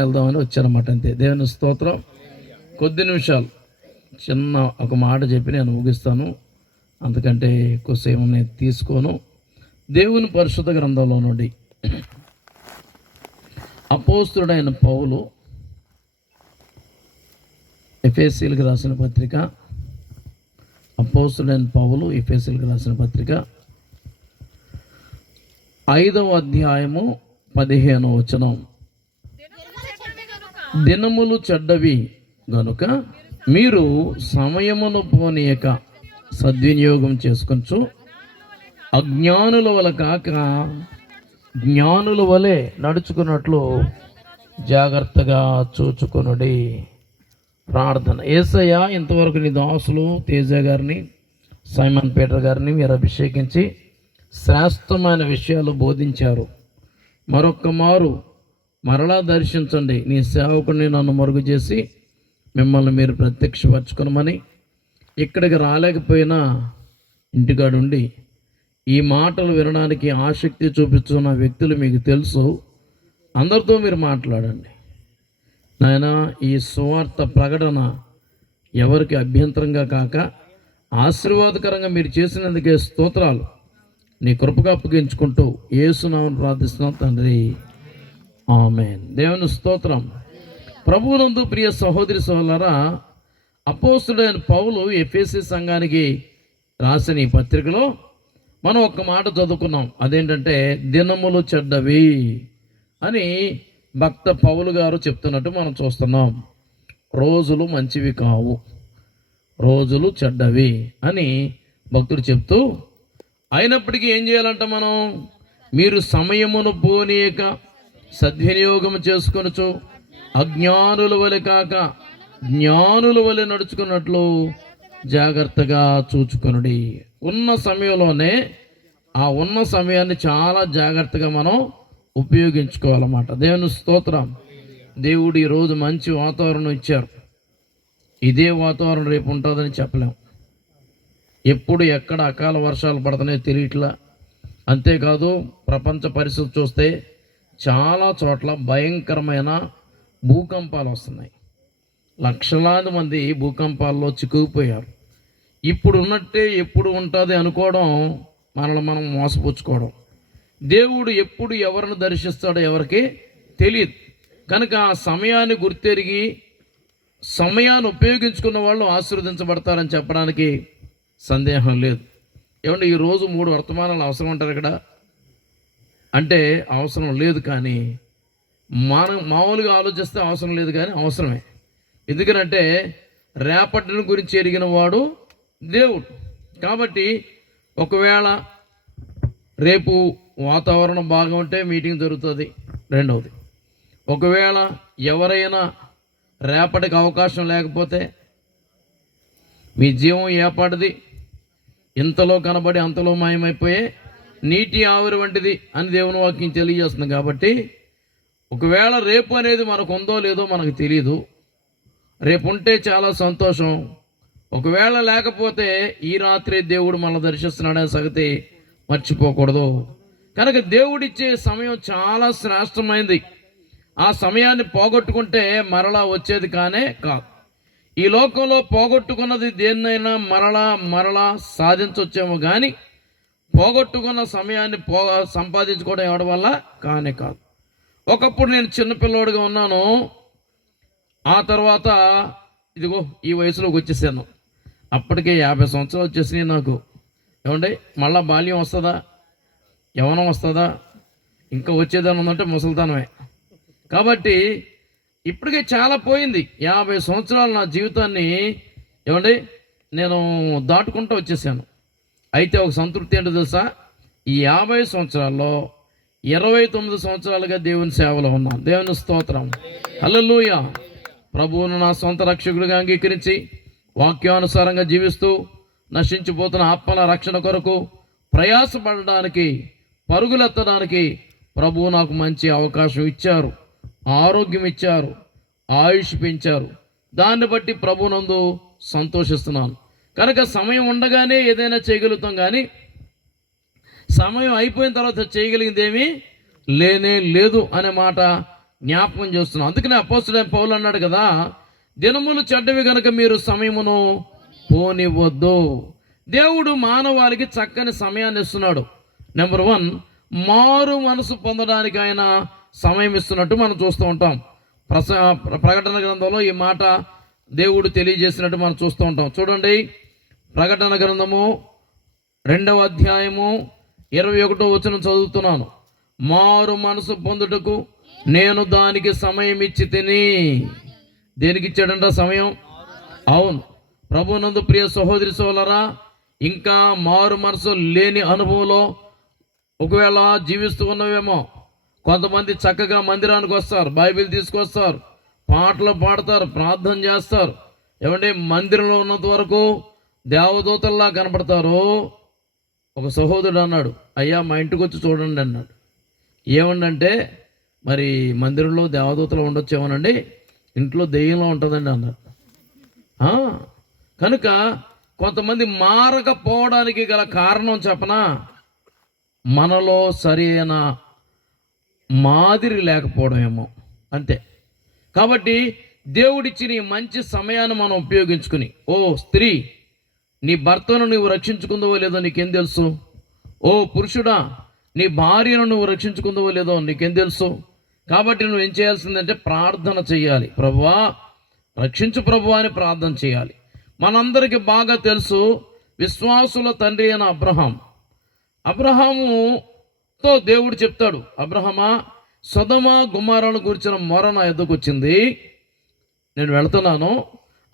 వెళ్దామని వచ్చారన్నమాట, అంతే. దేవుని స్తోత్రం. కొద్ది నిమిషాలు చిన్న ఒక మాట చెప్పి నేను ముగిస్తాను, అందుకంటే ఎక్కువసేపు నేను తీసుకోను. దేవుని పరిశుద్ధ గ్రంథంలో నుండి అపోస్తుడైన పౌలు ఎఫెసీయులకు రాసిన పత్రిక, అపోస్తుడైన పౌలు ఎఫెసీయులకు రాసిన పత్రిక 5వ అధ్యాయము 15వ వచనం. దినములు చెడ్డవి గనుక మీరు సమయమును పోనీయక సద్వినియోగం చేసుకొనచ్చు, అజ్ఞానుల వలె కాక జ్ఞానుల వలె నడుచుకున్నట్లు జాగ్రత్తగా చూచుకొనుడి. ప్రార్థన. యేసయ్య, ఇంతవరకు నీ దాసులు తేజ గారిని, సైమన్ పీటర్ గారిని మీరు అభిషేకించి శ్రేష్టమైన విషయాలు బోధించారు. మరొక్క మారు మరలా దర్శించండి. నీ సేవకుడిని నన్ను మరుగు చేసి మిమ్మల్ని మీరు ప్రత్యక్షపరచుకునమని, ఇక్కడికి రాలేకపోయినా ఇంటికాడుండి ఈ మాటలు వినడానికి ఆసక్తి చూపిస్తున్న వ్యక్తులు మీకు తెలుసు, అందరితో మీరు మాట్లాడండి నాయన. ఈ సువార్త ప్రకటన ఎవరికి అభ్యంతరంగా కాక ఆశీర్వాదకరంగా మీరు చేసినందుకే స్తోత్రాలు. నీ కృపగా అప్పగించుకుంటూ యేసునామమున ప్రార్థిస్తున్నాం తండ్రి, ఆమేన్. దేవుని స్తోత్రం. ప్రభువునందు ప్రియ సహోదరి సహోదరులారా, అపోస్తుడైన పౌలు ఎఫెసీ సంఘానికి రాసిన ఈ పత్రికలో మనం ఒక్క మాట చదువుకున్నాం. అదేంటంటే దినములు చెడ్డవి అని భక్త పౌలు గారు చెప్తున్నట్టు మనం చూస్తున్నాం. రోజులు మంచివి కావు, రోజులు చెడ్డవి అని భక్తుడు చెప్తూ, అయినప్పటికీ ఏం చేయాలంట మనం? మీరు సమయమును పోనీయక సద్వినియోగం చేసుకొనచ్చు, అజ్ఞానుల వలె కాక జ్ఞానుల వలె నడుచుకున్నట్లు జాగ్రత్తగా చూచుకొనుడి. ఉన్న సమయంలోనే ఆ ఉన్న సమయాన్ని చాలా జాగ్రత్తగా మనం ఉపయోగించుకోవాలన్నమాట. దేవుని స్తోత్రం. దేవుడు ఈరోజు మంచి వాతావరణం ఇచ్చారు. ఇదే వాతావరణం రేపు ఉంటుందని చెప్పలేం. ఎప్పుడు ఎక్కడ అకాల వర్షాలు పడుతున్నాయో తెలియట్లా. అంతేకాదు ప్రపంచ పరిస్థితి చూస్తే చాలా చోట్ల భయంకరమైన భూకంపాలు వస్తున్నాయి. లక్షలాది మంది భూకంపాల్లో చిక్కుకుపోయారు. ఇప్పుడు ఉన్నట్టే ఎప్పుడు ఉంటుంది అనుకోవడం మనల్ని మనం మోసపుచ్చుకోవడం. దేవుడు ఎప్పుడు ఎవరిని దర్శిస్తాడో ఎవరికి తెలియదు. కనుక ఆ సమయాన్ని గుర్తెరిగి సమయాన్ని ఉపయోగించుకున్న వాళ్ళు ఆశీర్వదించబడతారని చెప్పడానికి సందేహం లేదు. ఏమంటే ఈరోజు 3 వర్తమానాలు అవసరం అంటారు ఇక్కడ అంటే అవసరం లేదు, కానీ మనం మామూలుగా ఆలోచిస్తే అవసరం లేదు, కానీ అవసరమే. ఎందుకంటే రేపటిని గురించి ఎరిగిన వాడు దేవుడు. కాబట్టి ఒకవేళ రేపు వాతావరణం బాగా ఉంటే మీటింగ్ జరుగుతుంది. రెండవది, ఒకవేళ ఎవరైనా రేపటికి అవకాశం లేకపోతే మీ జీవం ఏపాటిది, ఇంతలో కనబడి అంతలో మాయమైపోయే నీటి ఆవిరి వంటిది అని దేవుని వాక్యం తెలియజేస్తుంది. కాబట్టి ఒకవేళ రేపు అనేది మనకు ఉందో లేదో మనకు తెలియదు. రేపు ఉంటే చాలా సంతోషం. ఒకవేళ లేకపోతే ఈ రాత్రి దేవుడు మనల్ని దర్శిస్తున్నాడనే సంగతి మర్చిపోకూడదు. కనుక దేవుడిచ్చే సమయం చాలా శ్రేష్టమైంది. ఆ సమయాన్ని పోగొట్టుకుంటే మరలా వచ్చేది కానే కాదు. ఈ లోకంలో పోగొట్టుకున్నది దేన్నైనా మరలా సాధించవచ్చేమో, కానీ పోగొట్టుకున్న సమయాన్ని సంపాదించుకోవడం ఎవరి వల్ల కానే కాదు. ఒకప్పుడు నేను చిన్నపిల్లోడుగా ఉన్నాను. ఆ తర్వాత ఇదిగో ఈ వయసులోకి వచ్చేసాను. అప్పటికే 50 సంవత్సరాలు వచ్చేసినాయి నాకు. ఏమండి, మళ్ళా బాల్యం వస్తుందా, యవ్వనం వస్తుందా? ఇంకా వచ్చేదాన్ని ఉందంటే ముసలితనమే. కాబట్టి ఇప్పటికే చాలా పోయింది. 50 సంవత్సరాలు నా జీవితాన్ని ఏమండి నేను దాటుకుంటూ వచ్చేసాను. అయితే ఒక సంతృప్తి ఏంటో తెలుసా? ఈ 50 సంవత్సరాల్లో 29 సంవత్సరాలుగా దేవుని సేవలో ఉన్నాను. దేవుని స్తోత్రం. హల్లెలూయా. ప్రభువును నా సొంత రక్షకుడిగా అంగీకరించి వాక్యానుసారంగా జీవిస్తూ నశించిపోతున్న ఆత్మల రక్షణ కొరకు ప్రయాసపడడానికి, పరుగులెత్తడానికి ప్రభువు నాకు మంచి అవకాశం ఇచ్చారు, ఆరోగ్యం ఇచ్చారు, ఆయుష్ పెంచారు. దాన్ని బట్టి ప్రభువునందు సంతోషిస్తున్నాను. కనుక సమయం ఉండగానే ఏదైనా చేయగలుగుతాం, కానీ సమయం అయిపోయిన తర్వాత చేయగలిగింది ఏమీ లేనే లేదు అనే మాట జ్ఞాపకం చేస్తున్నాం. అందుకనే అపోస్తలుడైన పౌలు అన్నాడు కదా, దినములు చెడ్డవి గనుక మీరు సమయమును పోనివ్వద్దు. దేవుడు మానవాళికి చక్కని సమయాన్ని ఇస్తున్నాడు. నెంబర్ 1, మారు మనసు పొందడానికి ఆయన సమయం ఇస్తున్నట్టు మనం చూస్తూ ఉంటాం. ప్రకటన గ్రంథంలో ఈ మాట దేవుడు తెలియజేసినట్టు మనం చూస్తూ ఉంటాం. చూడండి, ప్రకటన గ్రంథము 2వ అధ్యాయము 21వ వచనం చదువుతున్నాను. మారు మనసు పొందుటకు నేను దానికి సమయం ఇచ్చి తిని. దేనికి ఇచ్చాడంట సమయం? అవును, ప్రభునందు ప్రియ సహోదరి సోదరులారా, ఇంకా మారు మనసు లేని అనుభవంలో ఒకవేళ జీవిస్తూ ఉన్నవేమో. కొంతమంది చక్కగా మందిరానికి వస్తారు, బైబిల్ తీసుకొస్తారు, పాటలు పాడతారు, ప్రార్థన చేస్తారు. ఏమంటే మందిరంలో ఉన్నంత వరకు దేవదూతల్లా కనపడతారు. ఒక సహోదరుడు అన్నాడు, అయ్యా మా ఇంటికి వచ్చి చూడండి అన్నాడు. ఏమండంటే, మరి మందిరంలో దేవదూతలు ఉండొచ్చేమోనండి, ఇంట్లో దెయ్యంలో ఉంటుందండి అన్నాడు. కనుక కొంతమంది మారకపోవడానికి గల కారణం చెప్పనా, మనలో సరైన మాదిరి లేకపోవడం ఏమో, అంతే. కాబట్టి దేవుడిచ్చిన ఈ మంచి సమయాన్ని మనం ఉపయోగించుకుని, ఓ స్త్రీ, నీ భర్తను నువ్వు రక్షించుకుందో లేదో నీకేం తెలుసు? ఓ పురుషుడా, నీ భార్యను నువ్వు రక్షించుకుందో లేదో నీకేం తెలుసు? కాబట్టి నువ్వు ఏం చేయాల్సిందంటే ప్రార్థన చేయాలి. ప్రభువా రక్షించు ప్రభువా అని ప్రార్థన చేయాలి. మనందరికీ బాగా తెలుసు, విశ్వాసుల తండ్రి అయిన అబ్రహాముతో దేవుడు చెప్తాడు, అబ్రహమా, సొదొమ గొమొర్రాను గురించిన మొర నా ఎద్దకు వచ్చింది, నేను వెళ్తున్నాను.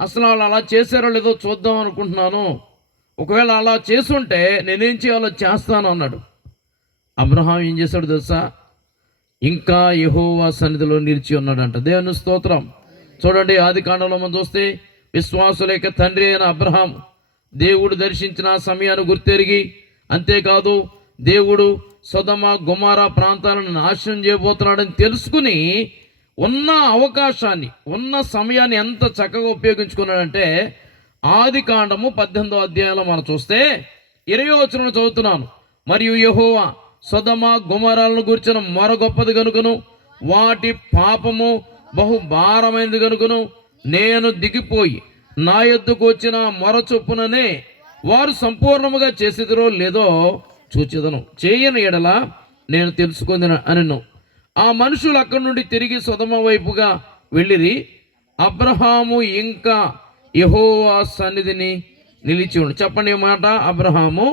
అసలు వాళ్ళు అలా చేశారో లేదో చూద్దాం అనుకుంటున్నాను. ఒకవేళ అలా చేసుంటే నేనేం చేయాలో చేస్తాను అన్నాడు. అబ్రహాం ఏం చేశాడు తెలుసా? ఇంకా యెహోవా సన్నిధిలో నిలిచి ఉన్నాడంట. దేవుని స్తోత్రం. చూడండి, ఆది కాండంలో మనం చూస్తే విశ్వాసుల యొక్క తండ్రి అయిన అబ్రహాం దేవుడు దర్శించిన సమయాన్ని గుర్తెరిగి, అంతేకాదు దేవుడు సొదొమ గొమొర్రా ప్రాంతాలను నాశనం చేయబోతున్నాడని తెలుసుకుని ఉన్న అవకాశాన్ని, ఉన్న సమయాన్ని ఎంత చక్కగా ఉపయోగించుకున్నాడంటే, ఆది కాండము 18వ అధ్యాయంలో మనం చూస్తే 20వ వచనం చదువుతున్నాను. మరియు యెహోవా సొదొమ గొమొర్రాలను గురించిన మొర గొప్పది గనుకను వాటి పాపము బహు భారమైనది గనుకను నేను దిగిపోయి నా యొద్దకు వచ్చిన మొర చొప్పుననే వారు సంపూర్ణముగా చేసేదిరో లేదో చూచెదను, చేయని ఎడల నేను తెలుసుకుంది అనెను. ఆ మనుషులు అక్కడి నుండి తిరిగి సొదొమ వైపుగా వెళ్ళిరి. అబ్రహాము ఇంకా యెహోవా సన్నిధిని నిలిచి ఉండు. చెప్పండి ఈ మాట, అబ్రహాము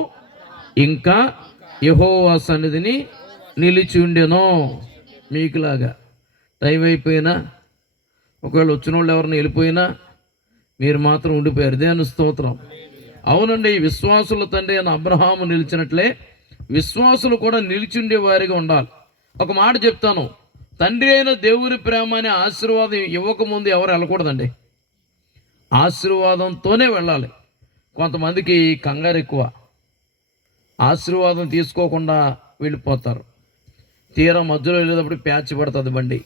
ఇంకా యెహోవా సన్నిధిని నిలిచి ఉండెను. మీకులాగా టైం అయిపోయినా, ఒకవేళ వచ్చిన వాళ్ళు ఎవరిని వెళ్ళిపోయినా మీరు మాత్రం ఉండిపోయారు. దేవుని స్తోత్రం. అవునండి, విశ్వాసుల తండ్రి అయిన అబ్రహాము నిలిచినట్లే విశ్వాసులు కూడా నిలిచి ఉండే వారిగా ఉండాలి. ఒక మాట చెప్తాను, తండ్రి అయిన దేవుని ప్రేమ అనే ఆశీర్వాదం ఇవ్వకముందు ఎవరు వెళ్ళకూడదండి. ఆశీర్వాదంతోనే వెళ్ళాలి. కొంతమందికి కంగారు ఎక్కువ, ఆశీర్వాదం తీసుకోకుండా వెళ్ళిపోతారు. తీరా మధ్యలో వెళ్ళేటప్పుడు ప్యాచ్ పడుతుంది బండి,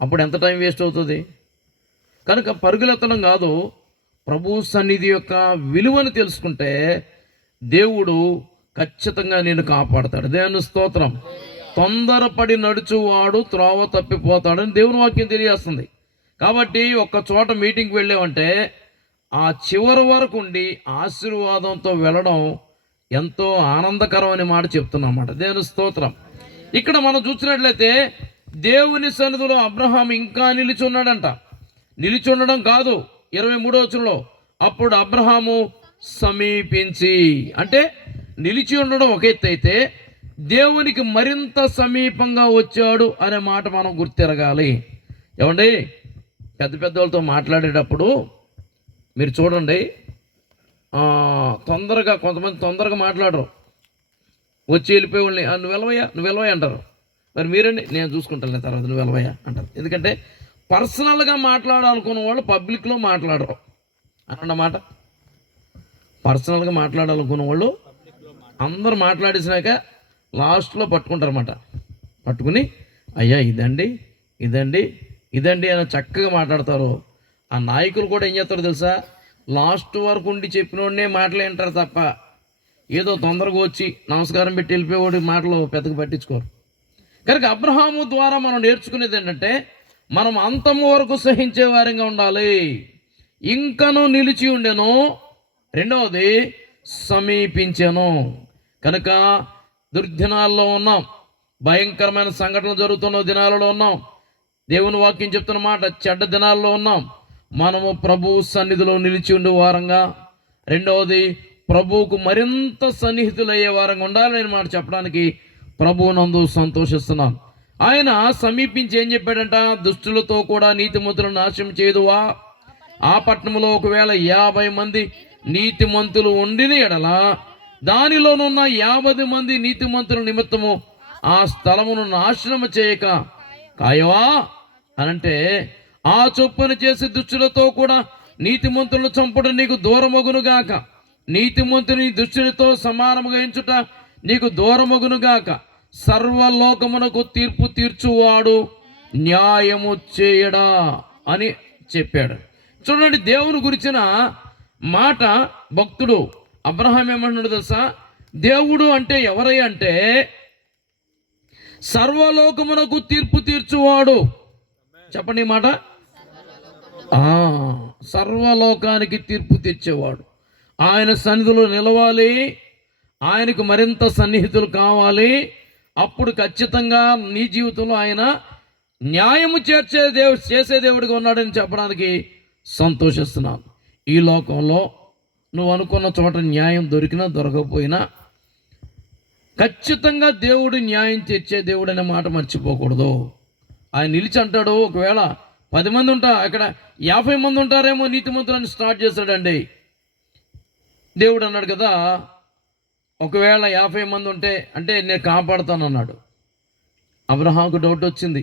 అప్పుడు ఎంత టైం వేస్ట్ అవుతుంది. కనుక పరుగులెత్తడం కాదు, ప్రభు సన్నిధి యొక్క విలువను తెలుసుకుంటే దేవుడు ఖచ్చితంగా నేను కాపాడతాడు. దేవుని స్తోత్రం. తొందరపడి నడుచువాడు త్రోవ తప్పిపోతాడని దేవుని వాక్యం తెలియజేస్తుంది. కాబట్టి ఒక్క చోట మీటింగ్కి వెళ్ళామంటే ఆ చివరి వరకు ఉండి ఆశీర్వాదంతో వెళ్ళడం ఎంతో ఆనందకరం అనే మాట చెప్తున్నమాట. దేవుని స్తోత్రం. ఇక్కడ మనం చూసినట్లయితే దేవుని సన్నిధిలో అబ్రహాం ఇంకా నిలిచి ఉన్నాడంట. నిలిచి ఉండడం కాదు, 23వ వచనంలో అప్పుడు అబ్రహాము సమీపించి, అంటే నిలిచి ఉండడం ఒక ఎత్తు అయితే దేవునికి మరింత సమీపంగా వచ్చాడు అనే మాట మనం గుర్తిరగాలి. ఏమండి, పెద్ద పెద్ద వాళ్ళతో మాట్లాడేటప్పుడు మీరు చూడండి, కొంతమంది తొందరగా మాట్లాడరు, వచ్చి వెళ్ళిపోయే వాళ్ళని నువ్వు వెళ్ళవయ్యా అంటారు. మరి మీరండి, నేను చూసుకుంటాను తర్వాత, నువ్వు వెళ్ళవయ్యా అంటారు. ఎందుకంటే పర్సనల్గా మాట్లాడాలనుకున్న వాళ్ళు పబ్లిక్లో మాట్లాడరు అన్నమాట. పర్సనల్గా మాట్లాడాలనుకున్న వాళ్ళు అందరూ మాట్లాడేసినాక లాస్ట్లో పట్టుకుంటారన్నమాట. పట్టుకుని అయ్యా ఇదండి ఇదండి ఇదండి అని చక్కగా మాట్లాడతారు. ఆ నాయకులు కూడా ఏం చేస్తారో తెలుసా, లాస్ట్ వరకు ఉండి చెప్పినోడనే మాటలు వింటారు తప్ప ఏదో తొందరగా వచ్చి నమస్కారం పెట్టి వెళ్ళిపోయేవాడి మాటలు పెద్దగా పట్టించుకోరు. కనుక అబ్రహాము ద్వారా మనం నేర్చుకునేది ఏంటంటే మనం అంతము వరకు సహించే వారంగా ఉండాలి. ఇంకను నిలిచి ఉండెను, రెండవది సమీపించెను. కనుక దుర్దినాల్లో ఉన్నాం, భయంకరమైన సంఘటనలు జరుగుతున్న దినాలలో ఉన్నాం. దేవుని వాక్యం చెప్తున్న మాట, చెడ్డ దినాల్లో ఉన్నాం. మనము ప్రభు సన్నిధిలో నిలిచి ఉండే వారంగా, రెండవది ప్రభువుకు మరింత సన్నిహితులయ్యే వారంగా ఉండాలని మాట చెప్పడానికి ప్రభువునందు సంతోషిస్తున్నాను. ఆయన సమీపించి ఏం చెప్పాడంట, దుష్టులతో కూడా నీతిమంతులను నాశనం చేయదువా, ఆ పట్టణంలో ఒకవేళ 50 మంది నీతిమంతులు ఉండిన ఎడల దానిలోనున్న 50 మంది నీతిమంతుల నిమిత్తము ఆ స్థలమును నాశనము చేయక కాయవా అనంటే, ఆ చొప్పున చేసి దుష్టులతో కూడా నీతిమంతులను చంపడం నీకు దూరమగునుగాక, నీతిమంతుని దుష్టులతో సమానముగా ఎంచుట నీకు దూరమగునుగాక, సర్వలోకమునకు తీర్పు తీర్చువాడు న్యాయము చేయడా అని చెప్పాడు. చూడండి, దేవుని గురించిన మాట భక్తుడు అబ్రహాం ఏమంటున్నాడు తెలుసా, దేవుడు అంటే ఎవరై అంటే సర్వలోకమునకు తీర్పు తీర్చువాడు. చెప్పండి మాట, సర్వలోకానికి తీర్పు తెచ్చేవాడు. ఆయన సన్నిధిలో నిలవాలి, ఆయనకు మరింత సన్నిహితులు కావాలి. అప్పుడు ఖచ్చితంగా నీ జీవితంలో ఆయన న్యాయము చేసే దేవుడిగా ఉన్నాడని చెప్పడానికి సంతోషిస్తున్నాను. ఈ లోకంలో నువ్వు అనుకున్న చోట న్యాయం దొరికినా దొరకకపోయినా ఖచ్చితంగా దేవుడు న్యాయం తెచ్చే దేవుడు అనే మాట మర్చిపోకూడదు. ఆయన నిలిచి అంటాడు, ఒకవేళ 10 మంది ఉంటా, అక్కడ 50 మంది ఉంటారేమో నీతిమంతులని స్టార్ట్ చేశాడండి. దేవుడు అన్నాడు కదా, ఒకవేళ 50 మంది ఉంటే అంటే నేను కాపాడుతాను అన్నాడు. అబ్రహాంకు డౌట్ వచ్చింది,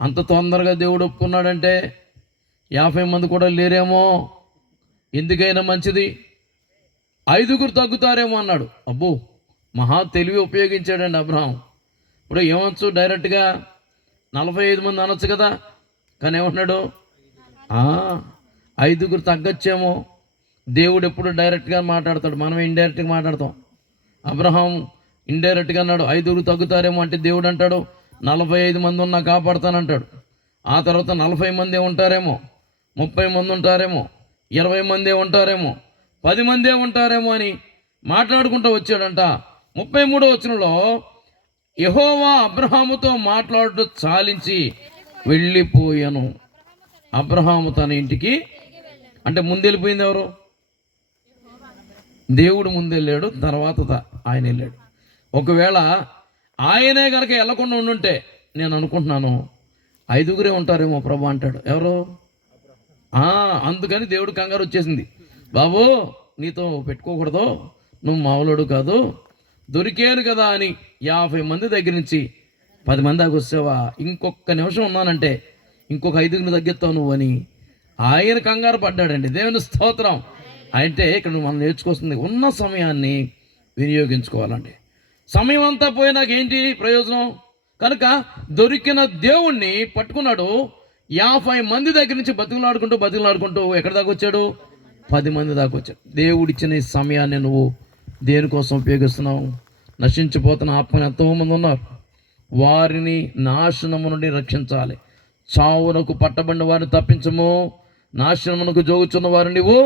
అంత తొందరగా దేవుడు ఒప్పుకున్నాడంటే 50 మంది కూడా లేరేమో, ఎందుకైనా మంచిది 5గురు తగ్గుతారేమో అన్నాడు. అబ్బో, మహా తెలివి ఉపయోగించాడండి అబ్రహాం. ఇప్పుడు ఏమొచ్చు, డైరెక్ట్గా 45 మంది అనొచ్చు కదా, కానీ ఏమన్నాడు, 5గురు తగ్గచ్చేమో. దేవుడు ఎప్పుడు డైరెక్ట్గా మాట్లాడతాడు, మనం ఇండైరెక్ట్గా మాట్లాడతాం. అబ్రహాం ఇండైరెక్ట్గా అన్నాడు 5గురు తగ్గుతారేమో అంటే దేవుడు అంటాడు 45 మంది ఉన్నా కాపాడుతానంటాడు. ఆ తర్వాత 40 మందే ఉంటారేమో, 30 మంది ఉంటారేమో, 20 మందే ఉంటారేమో, 10 మందే ఉంటారేమో అని మాట్లాడుకుంటూ వచ్చాడంట. 33వ వచనంలో యెహోవా అబ్రహాముతో మాట్లాడుతూ చాలించి వెళ్ళిపోయాను. అబ్రహాము తన ఇంటికి, అంటే ముందెళ్ళిపోయింది ఎవరు? దేవుడు ముందెళ్ళాడు, తర్వాత ఆయన వెళ్ళాడు. ఒకవేళ ఆయనే కనుక వెళ్ళకుండా ఉండుంటే నేను అనుకుంటున్నాను 5గురే ఉంటారేమో ప్రభు అంటాడు. ఎవరు? అందుకని దేవుడు కంగారు వచ్చేసింది, బాబు నీతో పెట్టుకోకూడదు, నువ్వు మామూలుడు కాదు, దొరికాను కదా అని 50 మంది దగ్గర నుంచి 10 మంది దాకా వచ్చావా, ఇంకొక నిమిషం ఉన్నానంటే ఇంకొక 5గురిని తగ్గిస్తావు నువ్వు అని ఆయన కంగారు పడ్డాడండి. దేవుని స్తోత్రం. అంటే ఇక్కడ మనం నేర్చుకొస్తుంది, ఉన్న సమయాన్ని వినియోగించుకోవాలండి. సమయం అంతా పోయినాక ఏంటి ప్రయోజనం? కనుక దొరికిన దేవుణ్ణి పట్టుకున్నాడు. 50 మంది దగ్గర నుంచి బతుకులాడుకుంటూ ఎక్కడి దాకా వచ్చాడు? 10 మంది దాకా వచ్చాడు. దేవుడిచ్చిన ఈ సమయాన్ని నువ్వు దేనికోసం ఉపయోగిస్తున్నావు? నశించిపోతున్న ఆత్మలు ఎంతోమంది ఉన్నారు, వారిని నాశనము నుండి రక్షించాలి. చావునకు పట్టబడిన వారిని తప్పించము, నాశనమునకు జోగుచున్న వారిని నువ్వు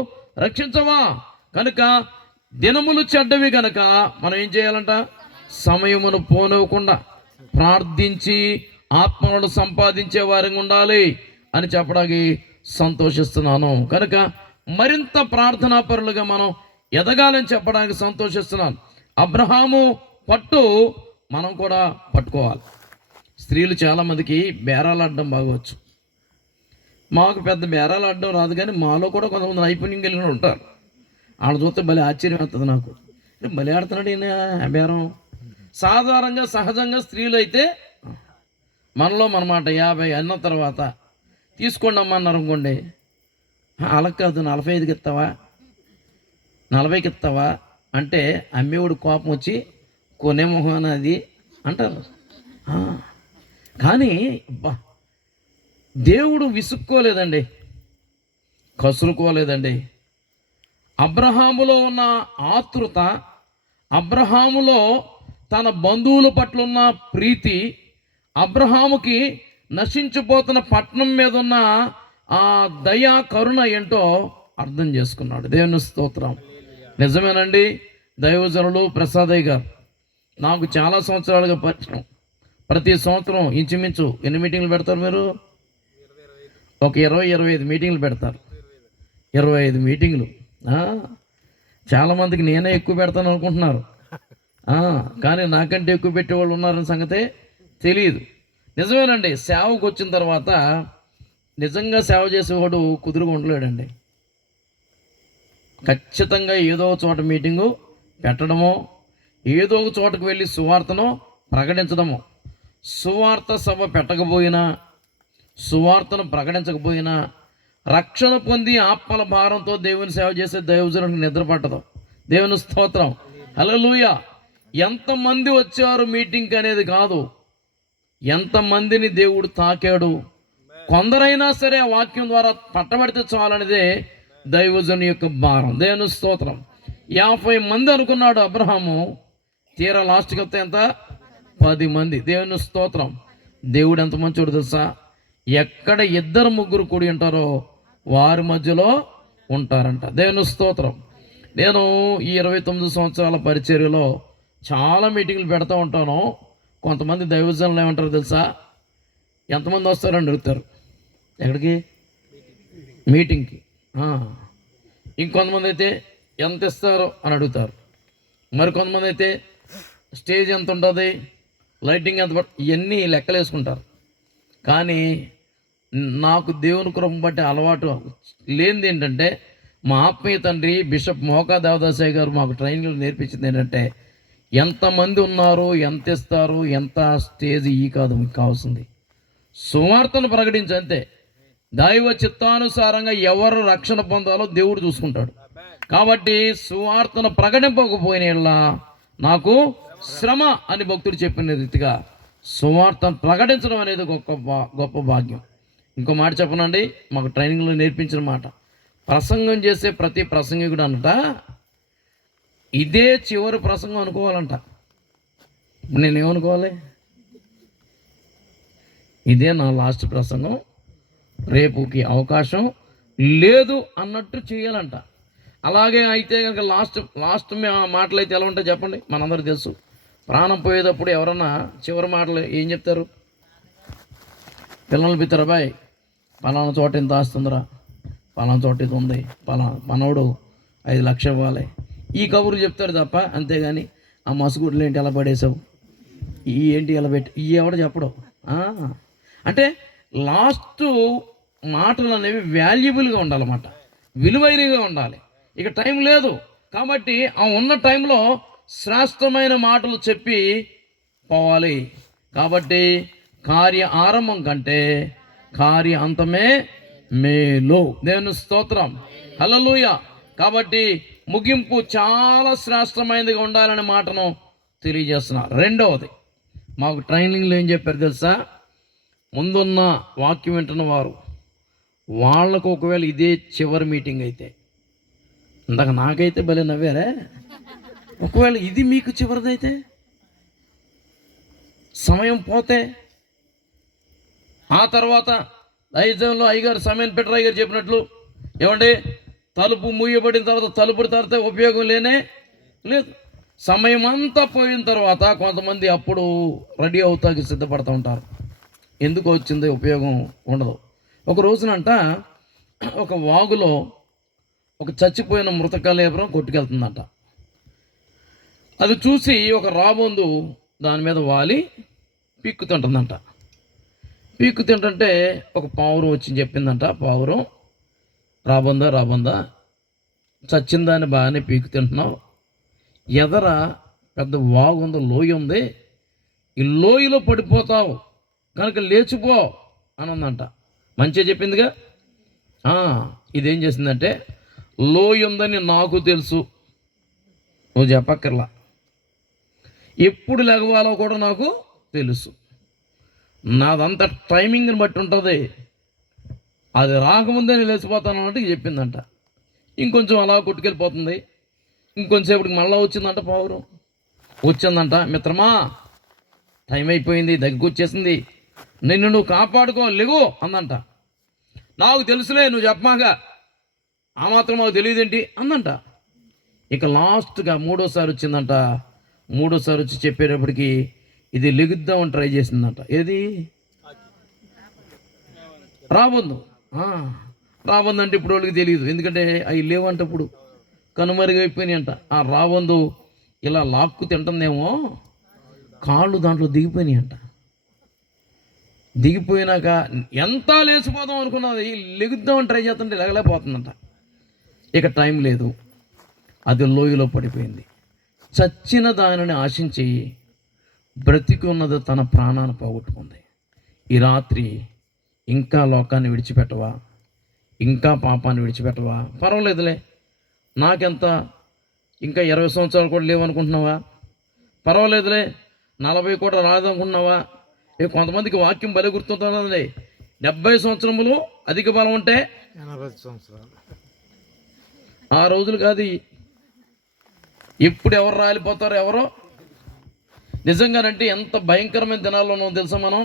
రక్షించవా? కనుక దినములు చెడ్డవి కనుక మనం ఏం చేయాలంట? సమయమును పోనివ్వకుండా ప్రార్థించి ఆత్మలను సంపాదించే వారిగా ఉండాలి అని చెప్పడానికి సంతోషిస్తున్నాను. కనుక మరింత ప్రార్థనా పరులుగా మనం ఎదగాలని చెప్పడానికి సంతోషిస్తున్నాను. అబ్రహాము పట్టు మనం కూడా పట్టుకోవాలి. స్త్రీలు చాలామందికి బేరాలు ఆడడం బాగవచ్చు. మాకు పెద్ద బేరాలు ఆడడం రాదు, కానీ మాలో కూడా కొంతమంది నైపుణ్యం కలిగి ఉంటారు. వాళ్ళ చూస్తే భలే ఆశ్చర్యం అవుతుంది నాకు, భలే ఆడుతున్నాడు ఈయన బేరం. సాధారణంగా సహజంగా స్త్రీలు అయితే మనలో మనమాట 50 అన్న తర్వాత తీసుకోండి అమ్మ అన్నారు అనుకోండి, అలా కాదు 45కి ఇస్తావా, 40కి ఇస్తావా అంటే అమ్మేవాడు కోపం వచ్చి కొనే మొహం అది అంటారు. కానీ దేవుడు విసుక్కోలేదండి, కసురుకోలేదండి. అబ్రహాములో ఉన్న ఆతృత, అబ్రహాములో తన బంధువుల పట్ల ఉన్న ప్రీతి, అబ్రహాముకి నశించిపోతున్న పట్టణం మీద ఉన్న ఆ దయా కరుణ ఏంటో అర్థం చేసుకున్నాడు. దేవుని స్తోత్రం. నిజమేనండి. దైవజనులు ప్రసాదయ్య గారు నాకు చాలా సంవత్సరాలుగా పరిచయం. ప్రతి సంవత్సరం ఇంచుమించు ఎన్ని మీటింగ్లు పెడతారు మీరు? ఒక 20-25 మీటింగ్లు పెడతారు. 25 మీటింగ్లు. చాలామందికి నేనే ఎక్కువ పెడతాను అనుకుంటున్నారు, కానీ నాకంటే ఎక్కువ పెట్టేవాళ్ళు ఉన్నారని సంగతే తెలియదు. నిజమేనండి. సేవకు వచ్చిన తర్వాత నిజంగా సేవ చేసేవాడు కుదురుగా ఉండలేడండి. ఖచ్చితంగా ఏదో చోట మీటింగు పెట్టడమో, ఏదో ఒక చోటకు వెళ్ళి సువార్తను ప్రకటించడము. సువార్త సభ పెట్టకపోయినా, సువార్తను ప్రకటించకపోయినా, రక్షణ పొంది ఆత్మల భారంతో దేవుని సేవ చేసే దైవజనులకు నిద్ర పట్టదు. దేవుని స్తోత్రం. హల్లెలూయా. ఎంతమంది వచ్చారు మీటింగ్కి అనేది కాదు, ఎంతమందిని దేవుడు తాకాడు. కొందరైనా సరే ఆ వాక్యం ద్వారా పట్టబడితే చాలనేదే దైవజను యొక్క భారం. దేవుని స్తోత్రం. 50 మంది అనుకున్నాడు అబ్రహాము, తీరా లాస్ట్కి వస్తే ఎంత? 10 మంది. దేవుని స్తోత్రం. దేవుడు ఎంత మంచోడు తెలుసా? ఎక్కడ 2-3 కూడి ఉంటారో వారి మధ్యలో ఉంటారంట. దేవుని స్తోత్రం. నేను ఈ 29 సంవత్సరాల పరిచర్యలో చాలా మీటింగ్లు పెడతా ఉంటాను. కొంతమంది దైవజనులు ఏమంటారు తెలుసా? ఎంతమంది వస్తారని అడుగుతారు. ఎక్కడికి? మీటింగ్కి. ఇంకొంతమంది అయితే ఎంత ఇస్తారు అని అడుగుతారు. మరి కొంతమంది అయితే స్టేజ్ ఎంత ఉంటుంది, లైటింగ్ ఎంత ఇవన్నీ లెక్కలు వేసుకుంటారు. కానీ నాకు దేవుని కృప బట్టి అలవాటు లేనిది ఏంటంటే, మా ఆత్మీయ తండ్రి బిషప్ మోకా దేవదాసయ్య గారు మాకు ట్రైనింగ్లు నేర్పించింది ఏంటంటే, ఎంతమంది ఉన్నారు, ఎంత ఇస్తారు, ఎంత స్టేజ్ ఈ కాదు మీకు కావాల్సింది సువార్తను ప్రకటించి అంతే. దైవ చిత్తానుసారంగా ఎవరు రక్షణ పొందాలో దేవుడు చూసుకుంటాడు. కాబట్టి సువార్తను ప్రకటింపకపోయినా నాకు శ్రమ అని భక్తుడు చెప్పిన రీతిగా సువార్తను ప్రకటించడం అనేది గొప్ప భాగ్యం. ఇంకో మాట చెప్పనండి, మాకు ట్రైనింగ్లో నేర్పించిన మాట, ప్రసంగం చేసే ప్రతి ప్రసంగికుడు అనట ఇదే చివరి ప్రసంగం అనుకోవాలంట. నేనేమనుకోవాలి? ఇదే నా లాస్ట్ ప్రసంగం, రేపుకి అవకాశం లేదు అన్నట్టు చేయాలంట. అలాగే అయితే కనుక లాస్ట్ మాటలు అయితే ఎలా ఉంటాయి చెప్పండి? మనందరూ తెలుసు. ప్రాణం పోయేటప్పుడు ఎవరన్నా చివరి మాటలు ఏం చెప్తారు? పిల్లలు పిత్తరా బాయ్, పలానా చోట ఇంత ఆస్తుందిరా, పలానా చోట ఇది ఉంది, మనోడు 5 లక్షలు ఇవ్వాలి, ఈ కబుర్లు చెప్తారు తప్ప. అంతేగాని ఆ మసుగుడ్లు ఏంటి ఎలా పడేసావు, ఈ ఏంటి ఎలా పెట్టి ఈ ఎవడ చెప్పడం. అంటే లాస్ట్ మాటలు అనేవి వాల్యుబుల్గా ఉండాలన్నమాట, విలువైనగా ఉండాలి. ఇక టైం లేదు కాబట్టి ఆ ఉన్న టైంలో శ్రేష్టమైన మాటలు చెప్పి పోవాలి. కాబట్టి కార్య ఆరంభం కంటే కార్య అంతమే మేలు. దేవుని స్తోత్రం. హల్లెలూయా. కాబట్టి ముగింపు చాలా శ్రేష్టమైనదిగా ఉండాలనే మాటను తెలియజేస్తున్నారు. రెండవది, మాకు ట్రైనింగ్లో ఏం చెప్పారు తెలుసా? ముందున్న వాక్యం వింటున్న వారు వాళ్ళకు ఒకవేళ ఇదే చివరి మీటింగ్ అయితే, ఇందాక నాకైతే భలే నవ్వారే, ఒకవేళ ఇది మీకు చివరిదైతే, సమయం పోతే, ఆ తర్వాత దైవజనులు అయ్యగారు సమయం పెట్టరాయ్య గారు చెప్పినట్లు, ఏమండి తలుపు మూయబడిన తర్వాత తలుపు తర్వాత ఉపయోగం లేదు. సమయం అంతా పోయిన తర్వాత కొంతమంది అప్పుడు రెడీ అవుతాకి సిద్ధపడుతూ ఉంటారు. ఎందుకు వచ్చింది ఉపయోగం ఉండదు. ఒక రోజునంట ఒక వాగులో ఒక చచ్చిపోయిన మృతకళేబరం కొట్టుకెళ్తుందంట. అది చూసి ఒక రాబొందు దాని మీద వాలి పీక్కు తింటుందంట. పీక్కు తింటుంటే ఒక పావురం వచ్చి చెప్పిందంట, పావురం, రాబొందా చచ్చిందాన్ని బాగానే పీక్కు తింటున్నావు, ఎదర పెద్ద వాగు ఉంది, లోయ ఉంది, ఈ లోయలో పడిపోతావు కనుక లేచిపో అని ఉందంట. మంచిగా చెప్పిందిగా. ఇదేం చేసిందంటే, లోయ ఉందని నాకు తెలుసు, నువ్వు చెప్పక్కర్లా, ఎప్పుడు లెగవాలో కూడా నాకు తెలుసు, నాదంతా టైమింగ్ని బట్టి ఉంటుంది, అది రాకముందే నేను లేచిపోతాను అన్నట్టు చెప్పిందంట. ఇంకొంచెం అలా కొట్టుకెళ్ళిపోతుంది. ఇంకొంచెంసేపటికి మళ్ళీ వచ్చిందంట పావురం. వచ్చిందంట, మిత్రమా టైం అయిపోయింది, దగ్గొచ్చేసింది, నిన్ను నువ్వు కాపాడుకో, లేవు అందంట. నాకు తెలుసులే, నువ్వు చెప్పమాగా, ఆ మాత్రం మాకు తెలియదేంటి అందంట. ఇక లాస్ట్గా మూడోసారి వచ్చిందంట. మూడోసారి వచ్చి చెప్పేటప్పటికి ఇది లెగుద్దామని ట్రై చేసిందంట. ఏది రాబందు. రాబందు అంటే ఇప్పుడు వాళ్ళకి తెలియదు, ఎందుకంటే అవి లేవంట, ఇప్పుడు కనుమరుగైపోయినాయి అంట. ఆ రాబందు ఇలా లాక్కు తింటుందేమో, కాళ్ళు దాంట్లో దిగిపోయినాయి అంట. దిగిపోయినాక ఎంత లేచిపోదాం అనుకున్నది, లెగుద్దామని ట్రై చేస్తుంటే లెగలేకపోతుందంట. ఇక టైం లేదు, అది లోయలో పడిపోయింది. చచ్చిన దానిని ఆశించి బ్రతికి ఉన్నది తన ప్రాణాన్ని పోగొట్టుకుంది. ఈ రాత్రి ఇంకా లోకాన్ని విడిచిపెట్టవా, ఇంకా పాపాన్ని విడిచిపెట్టవా? పర్వాలేదులే, నాకెంత, ఇంకా 20 సంవత్సరాలు కూడా లేవనుకుంటున్నావా? పర్వాలేదులే, 40 కూడా రాదనుకుంటున్నావా? కొంతమందికి వాక్యం బలి గుర్తుంటుందండి. 70 సంవత్సరములు అధిక బలం ఉంటే 80 సంవత్సరాలు ఆ రోజులు కాదు. ఇప్పుడు ఎవరు రాలిపోతారో ఎవరో. నిజంగానంటే ఎంత భయంకరమైన దినాల్లో ఉన్నామో తెలుసా మనం.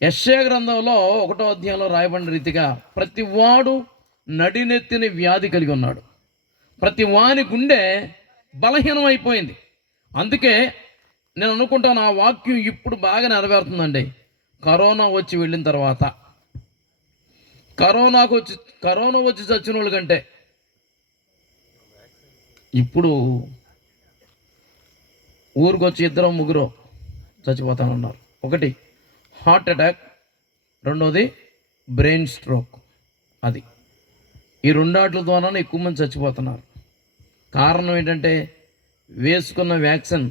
యెషయా గ్రంథంలో 1వ అధ్యాయంలో రాయబడిన రీతిగా ప్రతి వాడు నడినెత్తిన వ్యాధి కలిగి ఉన్నాడు. ప్రతి వాని గుండె బలహీనం అయిపోయింది. అందుకే నేను అనుకుంటాను ఆ వాక్యం ఇప్పుడు బాగా నెరవేరుతుందండి. కరోనా వచ్చి వెళ్ళిన తర్వాత, కరోనా వచ్చి చచ్చిన వాళ్ళ కంటే ఇప్పుడు ఊరికొచ్చి 2-3 చచ్చిపోతానున్నారు. ఒకటి హార్ట్ అటాక్, రెండోది బ్రెయిన్ స్ట్రోక్. అది ఈ రెండాట్ల ద్వారానే ఎక్కువ మంది చచ్చిపోతున్నారు. కారణం ఏంటంటే వేసుకున్న వ్యాక్సిన్,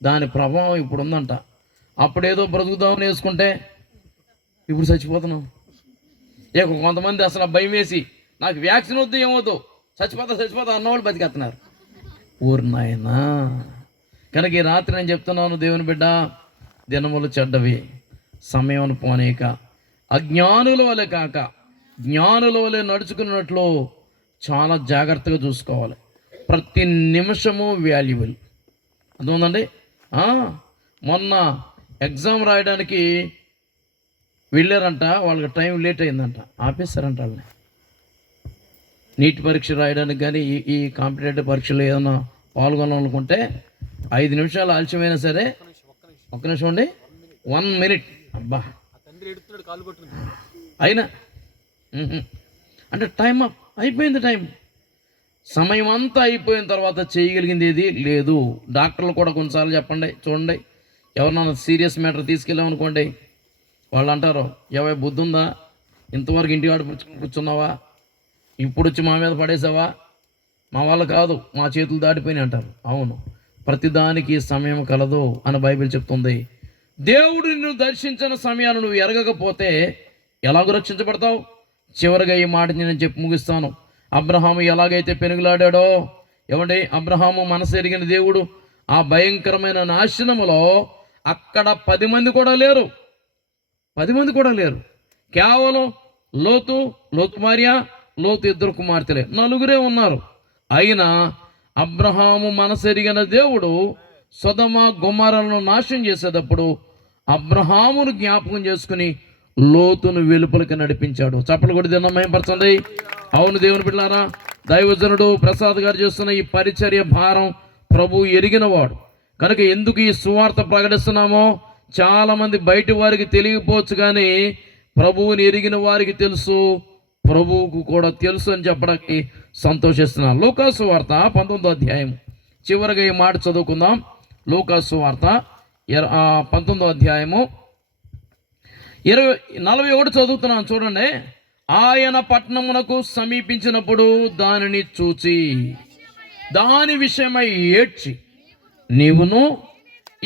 దాని ప్రభావం ఇప్పుడు ఉందంట. అప్పుడేదో బ్రతుకుదామని వేసుకుంటే ఇప్పుడు చచ్చిపోతున్నాం. ఇక కొంతమంది అసలు భయం వేసి నాకు వ్యాక్సిన్ వద్దు, ఏమవుతూ చచ్చిపోతా అన్నవాళ్ళు బతికేస్తున్నారు. ఊరు నాయనా. కనుక ఈ రాత్రి నేను చెప్తున్నాను, దేవుని బిడ్డ, దినములు చెడ్డవి, సమయం పోనీక అజ్ఞానుల వలె కాక జ్ఞానుల వలె నడుచుకున్నట్లు చాలా జాగ్రత్తగా చూసుకోవాలి. ప్రతి నిమిషము వాల్యుబుల్. అర్థమైందండి. మొన్న ఎగ్జామ్ రాయడానికి వెళ్ళారంట, వాళ్ళకి టైం లేట్ అయిందంట, ఆపేస్తారంట వాళ్ళని. నీట్ పరీక్ష రాయడానికి కానీ ఈ కాంపిటేటివ్ పరీక్షలు ఏదైనా పాల్గొనాలనుకుంటే 5 నిమిషాలు ఆలస్యమైనా సరే, ఒక్క నిమిషం అండి, 1 మినిట్, అబ్బా అయినా అంటే టైం అప్ అయిపోయింది. సమయం అంతా అయిపోయిన తర్వాత చేయగలిగింది ఏది లేదు. డాక్టర్లు కూడా కొన్నిసార్లు చెప్పండి, చూడండి, ఎవరినైనా సీరియస్ మ్యాటర్ తీసుకెళ్ళామనుకోండి, వాళ్ళు అంటారు, ఏవై బుద్ధి ఉందా, ఇంతవరకు ఇంటికాడ కూర్చున్నావా, ఇప్పుడు వచ్చి మా మీద పడేసావా, మా వాళ్ళు కాదు, మా చేతులు దాటిపోయినాయి అంటారు. అవును, ప్రతిదానికి సమయం కలదు అని బైబిల్ చెప్తుంది. దేవుడు నిన్ను దర్శించిన సమయాన్ని నువ్వు ఎరగకపోతే ఎలాగో రక్షించబడతావు? చివరిగా ఈ మాట నేను చెప్పి ముగిస్తాను. అబ్రహాము ఎలాగైతే పెనుగులాడాడో, ఏమండి, అబ్రహాము మనసు ఎరిగిన దేవుడు. ఆ భయంకరమైన నాశనములో అక్కడ 10 మంది కూడా లేరు. 10 మంది కూడా లేరు. కేవలం లోతు భార్య, లోతు 2 కుమార్తెలే, 4 ఉన్నారు. అయినా అబ్రహాము మనసెరిగిన దేవుడు సొదొమ గొమొర్రాలను నాశనం చేసేటప్పుడు అబ్రహామును జ్ఞాపకం చేసుకుని లోతును వెలుపలికి నడిపించాడు. చప్పలు కొట్టి దినం మహిమపరచండి. అవును దేవుని బిడ్డలారా, దైవజనుడు ప్రసాద్ గారు చేస్తున్న ఈ పరిచర్య భారం ప్రభు ఎరిగినవాడు. కనుక ఎందుకు ఈ సువార్త ప్రకటిస్తున్నామో చాలా మంది బయటి వారికి తెలియకపోవచ్చు, కానీ ప్రభువుని ఎరిగిన వారికి తెలుసు, ప్రభువుకు కూడా తెలుసు అని చెప్పడానికి సంతోషిస్తున్నాను. లూకా సువార్త 19వ అధ్యాయం చివరిగా ఈ మాట చదువుకుందాం. లూకా సువార్త 19వ అధ్యాయము 41 చదువుతున్నాను, చూడండి. ఆయన పట్టణమునకు సమీపించినప్పుడు దానిని చూచి దాని విషయమై ఏడ్చి, నీవును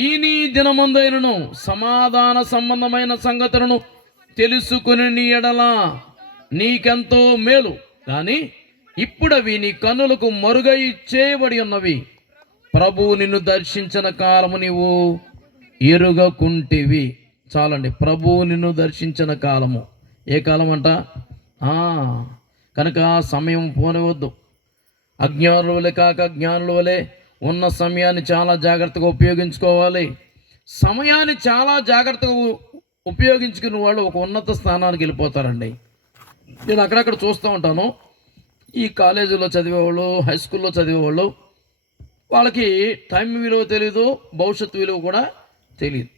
ఈ నీ దినమందైనను సమాధాన సంబంధమైన సంగతులను తెలుసుకుని నీ ఎడల నీకెంతో మేలు, కానీ ఇప్పుడవి నీ కన్నులకు మరుగై చేయబడి ఉన్నవి. ప్రభు నిన్ను దర్శించిన కాలము నీవు ఎరుగకుంటివి. చాలండి, ప్రభు నిన్ను దర్శించిన కాలము. ఏ కాలం అంట? కనుక సమయం పోనివద్దు. అజ్ఞానుల వలె కాక జ్ఞానుల వలె ఉన్న సమయాన్ని చాలా జాగ్రత్తగా ఉపయోగించుకోవాలి. సమయాన్ని చాలా జాగ్రత్తగా ఉపయోగించుకునే వాళ్ళు ఒక ఉన్నత స్థానానికి వెళ్ళిపోతారండి. నేను అక్కడక్కడ చూస్తూ ఉంటాను. ఈ కాలేజీలో చదివేవాళ్ళు, హై స్కూల్లో చదివేవాళ్ళు, వాళ్ళకి టైం విలువ తెలీదు, భవిష్యత్తు విలువ కూడా తెలియదు.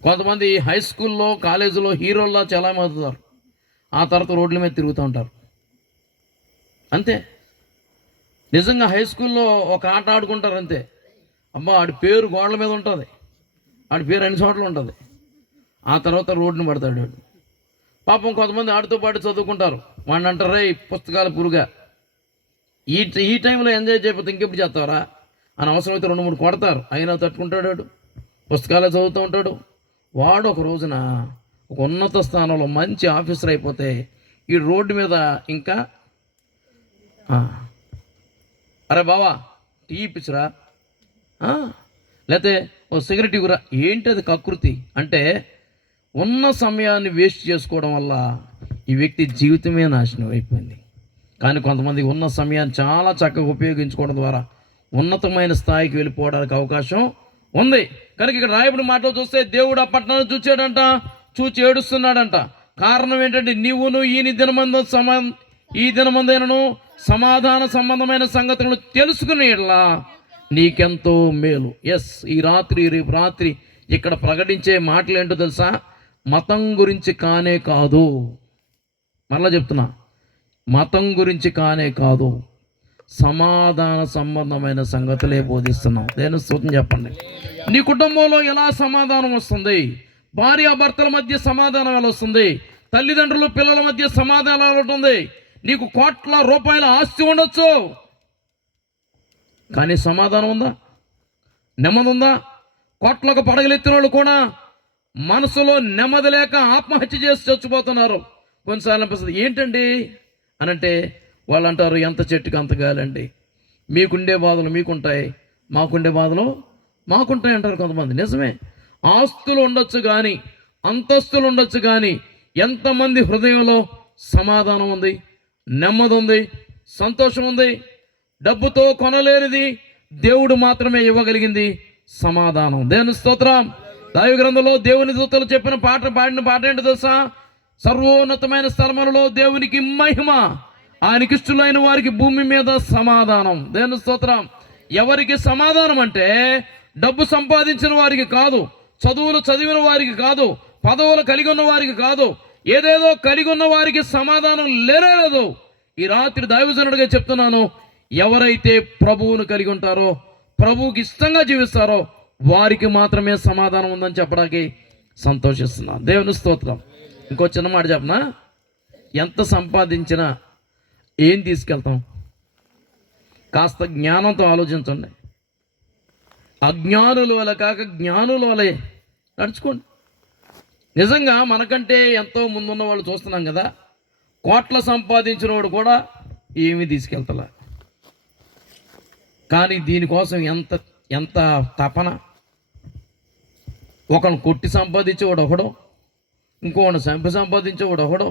కొంతమంది హై స్కూల్లో, కాలేజీలో హీరోల్లా చలామణి అవుతారు, ఆ తర్వాత రోడ్ల మీద తిరుగుతూ ఉంటారు. అంతే. నిజంగా హై స్కూల్లో ఒక ఆట ఆడుకుంటారు అంతే. అబ్బా ఆడి పేరు గోడల మీద ఉంటుంది, ఆడి పేరు అన్ని చోట్ల ఉంటుంది. ఆ తర్వాత రోడ్డుని పడతాడు వాడు. పాపం కొంతమంది ఆడితో పాటు చదువుకుంటారు, వాడిని అంటారా ఈ పుస్తకాల పురుగా, ఈ టైంలో ఎంజాయ్ చేయకపోతే ఇంకెప్పుడు చేస్తారా అని అవసరమైతే 2-3 కొడతారు, అయినా తట్టుకుంటాడు వాడు, పుస్తకాలే చదువుతూ ఉంటాడు. వాడు ఒక రోజున ఒక ఉన్నత స్థానంలో మంచి ఆఫీసర్ అయిపోతే ఈ రోడ్డు మీద ఇంకా అరే బావా టీ ఇప్పించరా, లేకపోతే ఓ సిగరెట్ ఇవ్వరా, ఏంటి అది కకృతి అంటే ఉన్న సమయాన్ని వేస్ట్ చేసుకోవడం వల్ల ఈ వ్యక్తి జీవితమే నాశనం అయిపోయింది. కానీ కొంతమంది ఉన్న సమయాన్ని చాలా చక్కగా ఉపయోగించుకోవడం ద్వారా ఉన్నతమైన స్థాయికి వెళ్ళిపోవడానికి అవకాశం ఉంది. కనుక ఇక్కడ రాయబడిన మాటలు చూస్తే దేవుడు ఆ పట్టణాన్ని చూచాడంట, చూచి ఏడుస్తున్నాడంట. కారణం ఏంటంటే నీవును ఈ దినమందైనను సమాధాన సంబంధమైన సంగతులను తెలుసుకునే నీకెంతో మేలు. ఎస్, ఈ రాత్రి రేపు రాత్రి ఇక్కడ ప్రకటించే మాటలు ఏంటో తెలుసా? మతం గురించి కానే కాదు, మరలా చెప్తున్నా, మతం గురించి కానే కాదు, సమాధాన సంబంధమైన సంగతులే బోధిస్తున్నాం. దేని స్తోత్రం చెప్పండి. నీ కుటుంబంలో ఎలా సమాధానం వస్తుంది? భార్యాభర్తల మధ్య సమాధానం ఎలా వస్తుంది? తల్లిదండ్రులు పిల్లల మధ్య సమాధానం ఎలా ఉంటుంది? నీకు కోట్ల రూపాయల ఆస్తి ఉండొచ్చు, కానీ సమాధానం ఉందా? నెమ్మది ఉందా? కోట్లకు పడగలెత్తిన వాళ్ళు కూడా మనసులో నెమ్మది లేక ఆత్మహత్య చేసి చచ్చిపోతున్నారు. కొన్నిసార్లు అనిపిస్తుంది ఏంటండి అని అంటే, వాళ్ళు అంటారు ఎంత చెట్టుకి అంత గాలండి, మీకుండే బాధలు మీకుంటాయి, మాకుండే బాధలు మాకుంటాయి అంటారు కొంతమంది. నిజమే, ఆస్తులు ఉండొచ్చు కానీ, అంతస్తులు ఉండొచ్చు కానీ, ఎంతమంది హృదయంలో సమాధానం ఉంది, నెమ్మది ఉంది, సంతోషం ఉంది? డబ్బుతో కొనలేనిది దేవుడు మాత్రమే ఇవ్వగలిగింది సమాధానం. దేవుని స్తోత్రం. దైవ గ్రంథంలో దేవుని దూతలు చెప్పిన పాడిన పాట ఏంటో తెలుసా? సర్వోన్నతమైన స్థలములలో దేవునికి మహిమ, ఆయనకి ఇష్టలైన వారికి భూమి మీద సమాధానం. దేవుని స్తోత్రం. ఎవరికి సమాధానం అంటే డబ్బు సంపాదించిన వారికి కాదు, చదువులు చదివిన వారికి కాదు, పదవులు కలిగి ఉన్న వారికి కాదు, ఏదేదో కలిగి ఉన్న వారికి సమాధానం లేదు. ఈ రాత్రి దైవజనుడిగా చెప్తున్నాను, ఎవరైతే ప్రభువును కలిగి ఉంటారో, ప్రభువుకి ఇష్టంగా జీవిస్తారో వారికి మాత్రమే సమాధానం ఉందని చెప్పడానికి సంతోషిస్తున్నాను. దేవుని స్తోత్రం. ఇంకో చిన్న మాట చెప్పనా? ఎంత సంపాదించినా ఏం తీసుకెళ్తాం? కాస్త జ్ఞానంతో ఆలోచించండి. అజ్ఞానుల వల్ల కాక జ్ఞానుల వలె నడుచుకోండి. నిజంగా మనకంటే ఎంతో ముందున్న వాళ్ళు చూస్తున్నాం కదా, కోట్ల సంపాదించిన వాడు కూడా ఏమీ తీసుకెళ్తలే. కానీ దీనికోసం ఎంత తపన. ఒకళ్ళని కొట్టి సంపాదించేవాడు ఒకడు, ఇంకోటి చంపి సంపాదించేవాడు ఒకడు,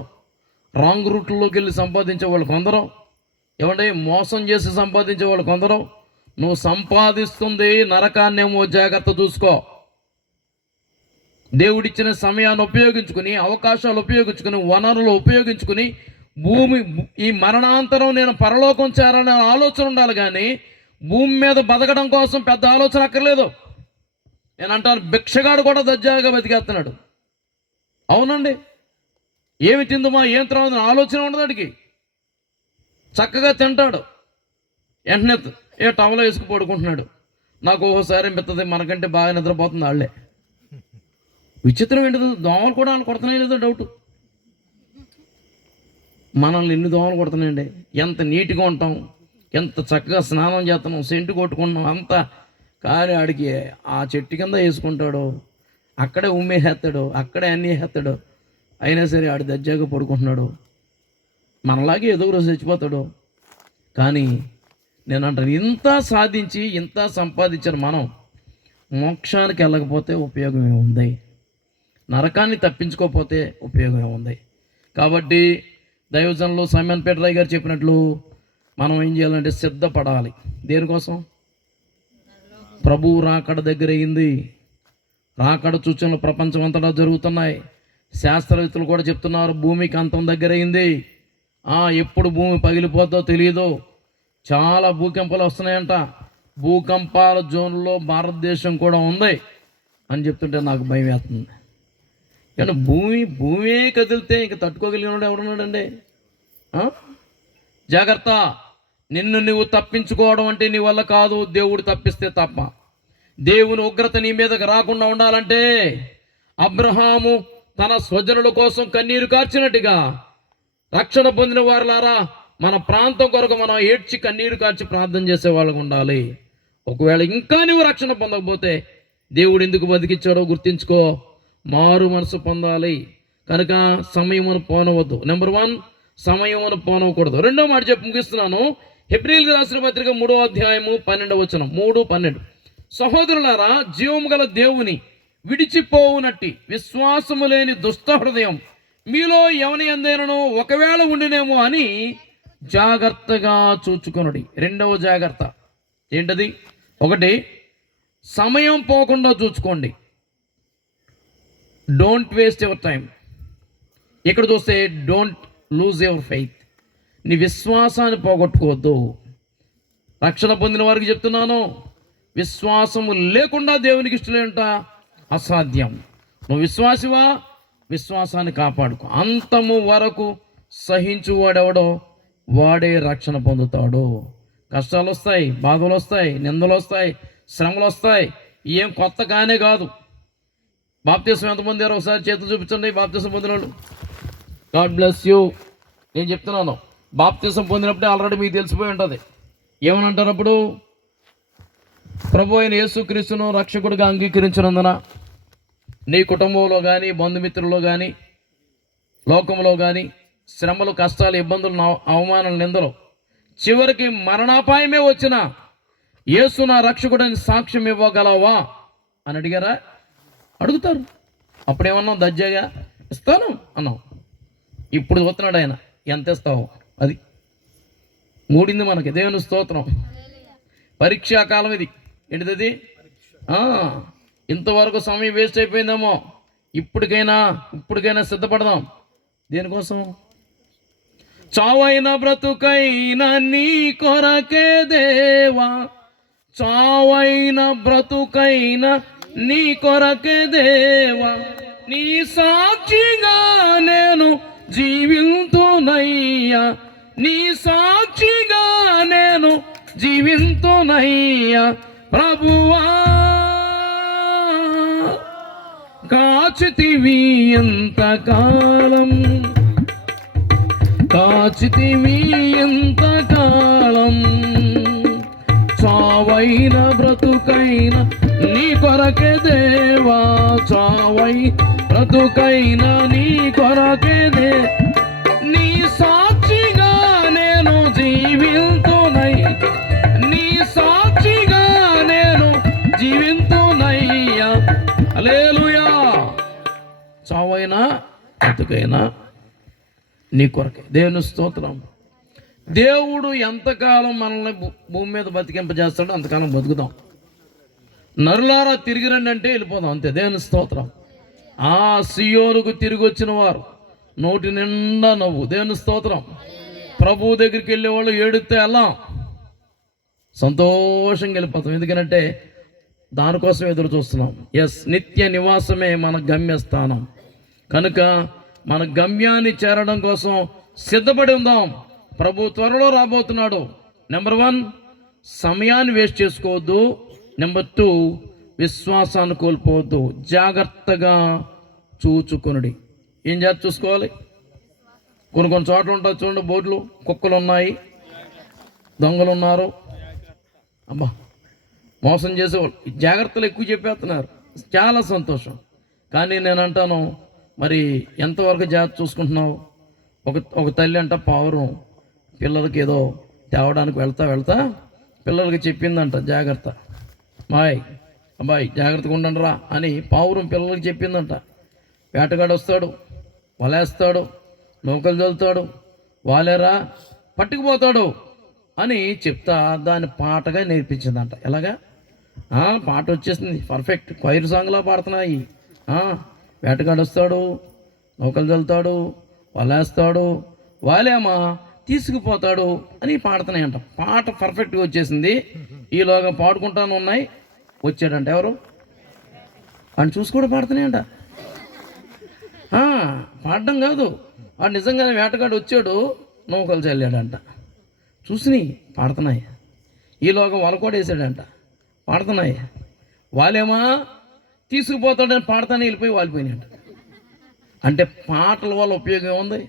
రాంగ్ రూట్లోకి వెళ్ళి సంపాదించేవాళ్ళు కొందరు, ఏమంటే మోసం చేసి సంపాదించేవాళ్ళు కొందరు. నువ్వు సంపాదిస్తుంది నరకాన్నేమో, జాగ్రత్త చూసుకో. దేవుడిచ్చిన సమయాన్ని ఉపయోగించుకుని, అవకాశాలు ఉపయోగించుకుని, వనరులు ఉపయోగించుకుని, ఈ మరణాంతరం నేను పరలోకం చేరాలనే ఆలోచన ఉండాలి కానీ భూమి మీద బతకడం కోసం పెద్ద ఆలోచన అక్కర్లేదు. నేను అంటాను, భిక్షగాడు కూడా దర్జాగా బతికేస్తున్నాడు. అవునండి, ఏమి తిందుమా ఏం తర్వాత ఆలోచన ఉండదు వాడికి. చక్కగా తింటాడు, వెంటనే టవలో వేసుకు పడుకుంటున్నాడు. నాకు ఒక్కోసారి పెద్దది మనకంటే బాగా నిద్రపోతుంది వాళ్ళే. విచిత్రం ఏంటిది, దోమలు కూడా వాళ్ళు కొడుతున్నాయి లేదో డౌట్. మనల్ని ఎన్ని దోమలు కొడుతున్నాయండి. ఎంత నీట్గా ఉంటాం, ఎంత చక్కగా స్నానం చేస్తున్నాం, సెంటు కొట్టుకుంటున్నాం అంతా. కానీ ఆడికి ఆ చెట్టు కింద వేసుకుంటాడు, అక్కడే ఉమ్మేసేస్తాడు, అక్కడే అన్నీ వేస్తాడు. అయినా సరే ఆడి దర్జాగా పడుకుంటున్నాడు. మనలాగే ఏదో రోజు చచ్చిపోతాడు. కానీ నేను అంటాను, ఇంత సాధించి ఇంత సంపాదించిన మనం మోక్షానికి వెళ్ళకపోతే ఉపయోగం ఏముంది? నరకాన్ని తప్పించుకోకపోతే ఉపయోగం ఏముంది? కాబట్టి దైవజనులు సైమన్ పీటర్ గారు చెప్పినట్లు మనం ఏం చేయాలంటే సిద్ధపడాలి. దేనికోసం? ప్రభువు రాకడ దగ్గర అయింది. రాకడ సూచనలు ప్రపంచం అంతటా జరుగుతున్నాయి. శాస్త్రవేత్తలు కూడా చెప్తున్నారు భూమికి అంతం దగ్గరైంది. ఎప్పుడు భూమి పగిలిపోద్దో తెలియదు. చాలా భూకంపాలు వస్తున్నాయంట. భూకంపాల జోన్లో భారతదేశం కూడా ఉంది అని చెప్తుంటే నాకు భయం వేస్తుంది. కానీ భూమే కదిలితే ఇంక తట్టుకోగలిగినాడు ఎవడున్నాడండి? జాగ్రత్త. నిన్ను నువ్వు తప్పించుకోవడం అంటే నీ వల్ల కాదు, దేవుడు తప్పిస్తే తప్ప. దేవుని ఉగ్రత నీ మీదకి రాకుండా ఉండాలంటే అబ్రహాము తన స్వజనుల కోసం కన్నీరు కార్చినట్టుగా రక్షణ పొందిన వారులారా మన ప్రాంతం కొరకు మనం ఏడ్చి కన్నీరు కార్చి ప్రార్థన చేసే వాళ్ళకు ఉండాలి. ఒకవేళ ఇంకా నువ్వు రక్షణ పొందకపోతే దేవుడు ఎందుకు బతికిచ్చాడో గుర్తించుకో. మారు మనసు పొందాలి. కనుక సమయమును పోనవద్దు. నెంబర్ 1, సమయమును పోనవకూడదు. రెండో మాట చెప్పి ముగిస్తున్నాను. హెబ్రీయులకు రాసిన పత్రిక 3వ అధ్యాయము 12వ వచనం, 3:12. సహోదరులారా, జీవము గల దేవుని విడిచిపోవునట్టి విశ్వాసము లేని దుష్ట హృదయం మీలో ఎవని ఎందైనను ఒకవేళ ఉండినేమో అని జాగ్రత్తగా చూచుకొనుడి. రెండవ జాగ్రత్త ఏంటది? 1, సమయం పోకుండా చూసుకోండి. Don't waste your time. ఇక్కడ చూస్తే డోంట్ లూజ్ యువర్ ఫెయిత్. నీ విశ్వాసాన్ని పోగొట్టుకోవద్దు. రక్షణ పొందిన వారికి చెప్తున్నాను, విశ్వాసము లేకుండా దేవునికి ఇష్టలేంట అసాధ్యం. నువ్వు విశ్వాసివా? విశ్వాసాన్ని కాపాడుకో. అంతము వరకు సహించువాడెవడో వాడే రక్షణ పొందుతాడు. కష్టాలు వస్తాయి, బాధలు వస్తాయి, నిందలు వస్తాయి, శ్రమలు వస్తాయి. ఏం కొత్త కానే కాదు. బాప్తీసం ఎంతమంది ఒకసారి చేతులు చూపించండి. బాప్తీసం పొందిన వాళ్ళు. God bless you. నేను చెప్తున్నాను, బాప్తీసం పొందినప్పుడే ఆల్రెడీ మీకు తెలిసిపోయి ఉంటుంది. ఏమని అంటారు అప్పుడు? ప్రభు అయిన యేసుక్రీస్తును రక్షకుడిగా అంగీకరించినందున నీ కుటుంబంలో కానీ, బంధుమిత్రుల్లో కానీ, లోకంలో కానీ శ్రమలు, కష్టాలు, ఇబ్బందులు, అవమానాలు, నిందలు, చివరికి మరణాపాయమే వచ్చినా యేసు నా రక్షకుడని సాక్ష్యం ఇవ్వగలవా అని అడిగారా? అడుగుతారు. అప్పుడేమన్నావు? దజ్జాగా ఇస్తాను అన్నావు. ఇప్పుడు చూస్తున్నాడు ఆయన, ఎంత ఇస్తావు? అది మూడింది మనకి. దేవుని స్తోత్రం. పరీక్షాకాలం ఇది. ఏంటిది? ఇంతవరకు సమయం వేస్ట్ అయిపోయిందేమో. ఇప్పటికైనా సిద్ధపడదాం. దేనికోసం? చావైన బ్రతుకైనా నీ కొరకే దేవా, చావైన బ్రతుకైనా నీ కొరకే దేవా, నీ సాక్షిగా నేను జీవింతునయ్యా, నీ సాక్షిగా నేను జీవింతునయ్యా. ప్రభువా కాచితివి ఎంతకాలం, కాచితివి ఎంతకాలం, చావైన బ్రతుకైన నీ కొరకే దేవా, చావై బ్రతుకైనా నీ కొరకే దే, నీ సాక్షిగా నేను జీవింతునై, నీ సాక్షిగా నేను జీవింతునయ్యా. హల్లెలూయా. చావైనా బ్రతుకైనా నీ కొరకే. దేవుని స్తోత్రం. దేవుడు ఎంతకాలం మనల్ని భూమి మీద బతికింపజేస్తాడో అంతకాలం బతుకుదాం. నరులారా తిరిగి రండి అంటే వెళ్ళిపోదాం, అంతే. దేవుని స్తోత్రం. సియోనుకు తిరిగి వచ్చిన వారు నోటి నిండా నవ్వు. దేవుని స్తోత్రం. ప్రభువు దగ్గరికి వెళ్ళేవాళ్ళు ఏడితే వెళ్ళాం, సంతోషంగా వెళ్ళిపోతాం. ఎందుకంటే దానికోసం ఎదురు చూస్తున్నాం. నిత్య నివాసమే మన గమ్యస్థానం. కనుక మన గమ్యాన్ని చేరడం కోసం సిద్ధపడి ఉందాం. ప్రభు త్వరలో రాబోతున్నాడు. నెంబర్ 1, సమయాన్ని వేస్ట్ చేసుకోవద్దు. నెంబర్ 2, విశ్వాసాన్ని కోల్పోవద్దు. జాగ్రత్తగా చూచుకొనుడి. ఏం జాగ్రత్త చూసుకోవాలి? కొన్ని చోట్ల ఉంటాయి చూడండి, బోర్డులు, కుక్కలు ఉన్నాయి, దొంగలు ఉన్నారు, అబ్బా మోసం చేసేవాళ్ళు. జాగ్రత్తలు ఎక్కువ చెప్పేస్తున్నారు. చాలా సంతోషం. కానీ నేను అంటాను, మరి ఎంతవరకు జాగ్రత్త చూసుకుంటున్నావు? ఒక తల్లి అంట పావురం పిల్లలకి ఏదో తేవడానికి వెళ్తా పిల్లలకి చెప్పిందంట, జాగ్రత్త అబ్బాయి జాగ్రత్తగా ఉండండి రా అని పావురం పిల్లలకి చెప్పిందంట. వేటగాడు వస్తాడు, వలేస్తాడు, నూకలు చల్లుతాడు, వాలేరా పట్టుకుపోతాడు అని చెప్తా దాన్ని పాటగా నేర్పించిందంట. ఎలాగా? పాట వచ్చేసింది, పర్ఫెక్ట్ క్వైర్ సాంగ్లా పాడుతున్నాయి. వేటగాడు వస్తాడు, నౌకలు చల్లుతాడు, వలేస్తాడు, వాలేమా తీసుకుపోతాడు అని పాడుతున్నాయంట. పాట పర్ఫెక్ట్గా వచ్చేసింది. ఈలోగా పాడుకుంటాను ఉన్నాయి, వచ్చాడంట ఎవరు అని చూసి కూడా పాడుతున్నాయంట. పాడడం కాదు, వాడు నిజంగానే వేటగాడు వచ్చాడు, నౌకలు చల్లాడంట, చూసి పాడుతున్నాయి. ఈలోగా వల కూడా వేసాడంట, పాడుతున్నాయి. వాళ్ళేమా తీసుకుపోతాడని పాడతానే వెళ్ళిపోయి వాలిపోయినాయంట. అంటే పాటల వల్ల ఉపయోగం ఏముంది?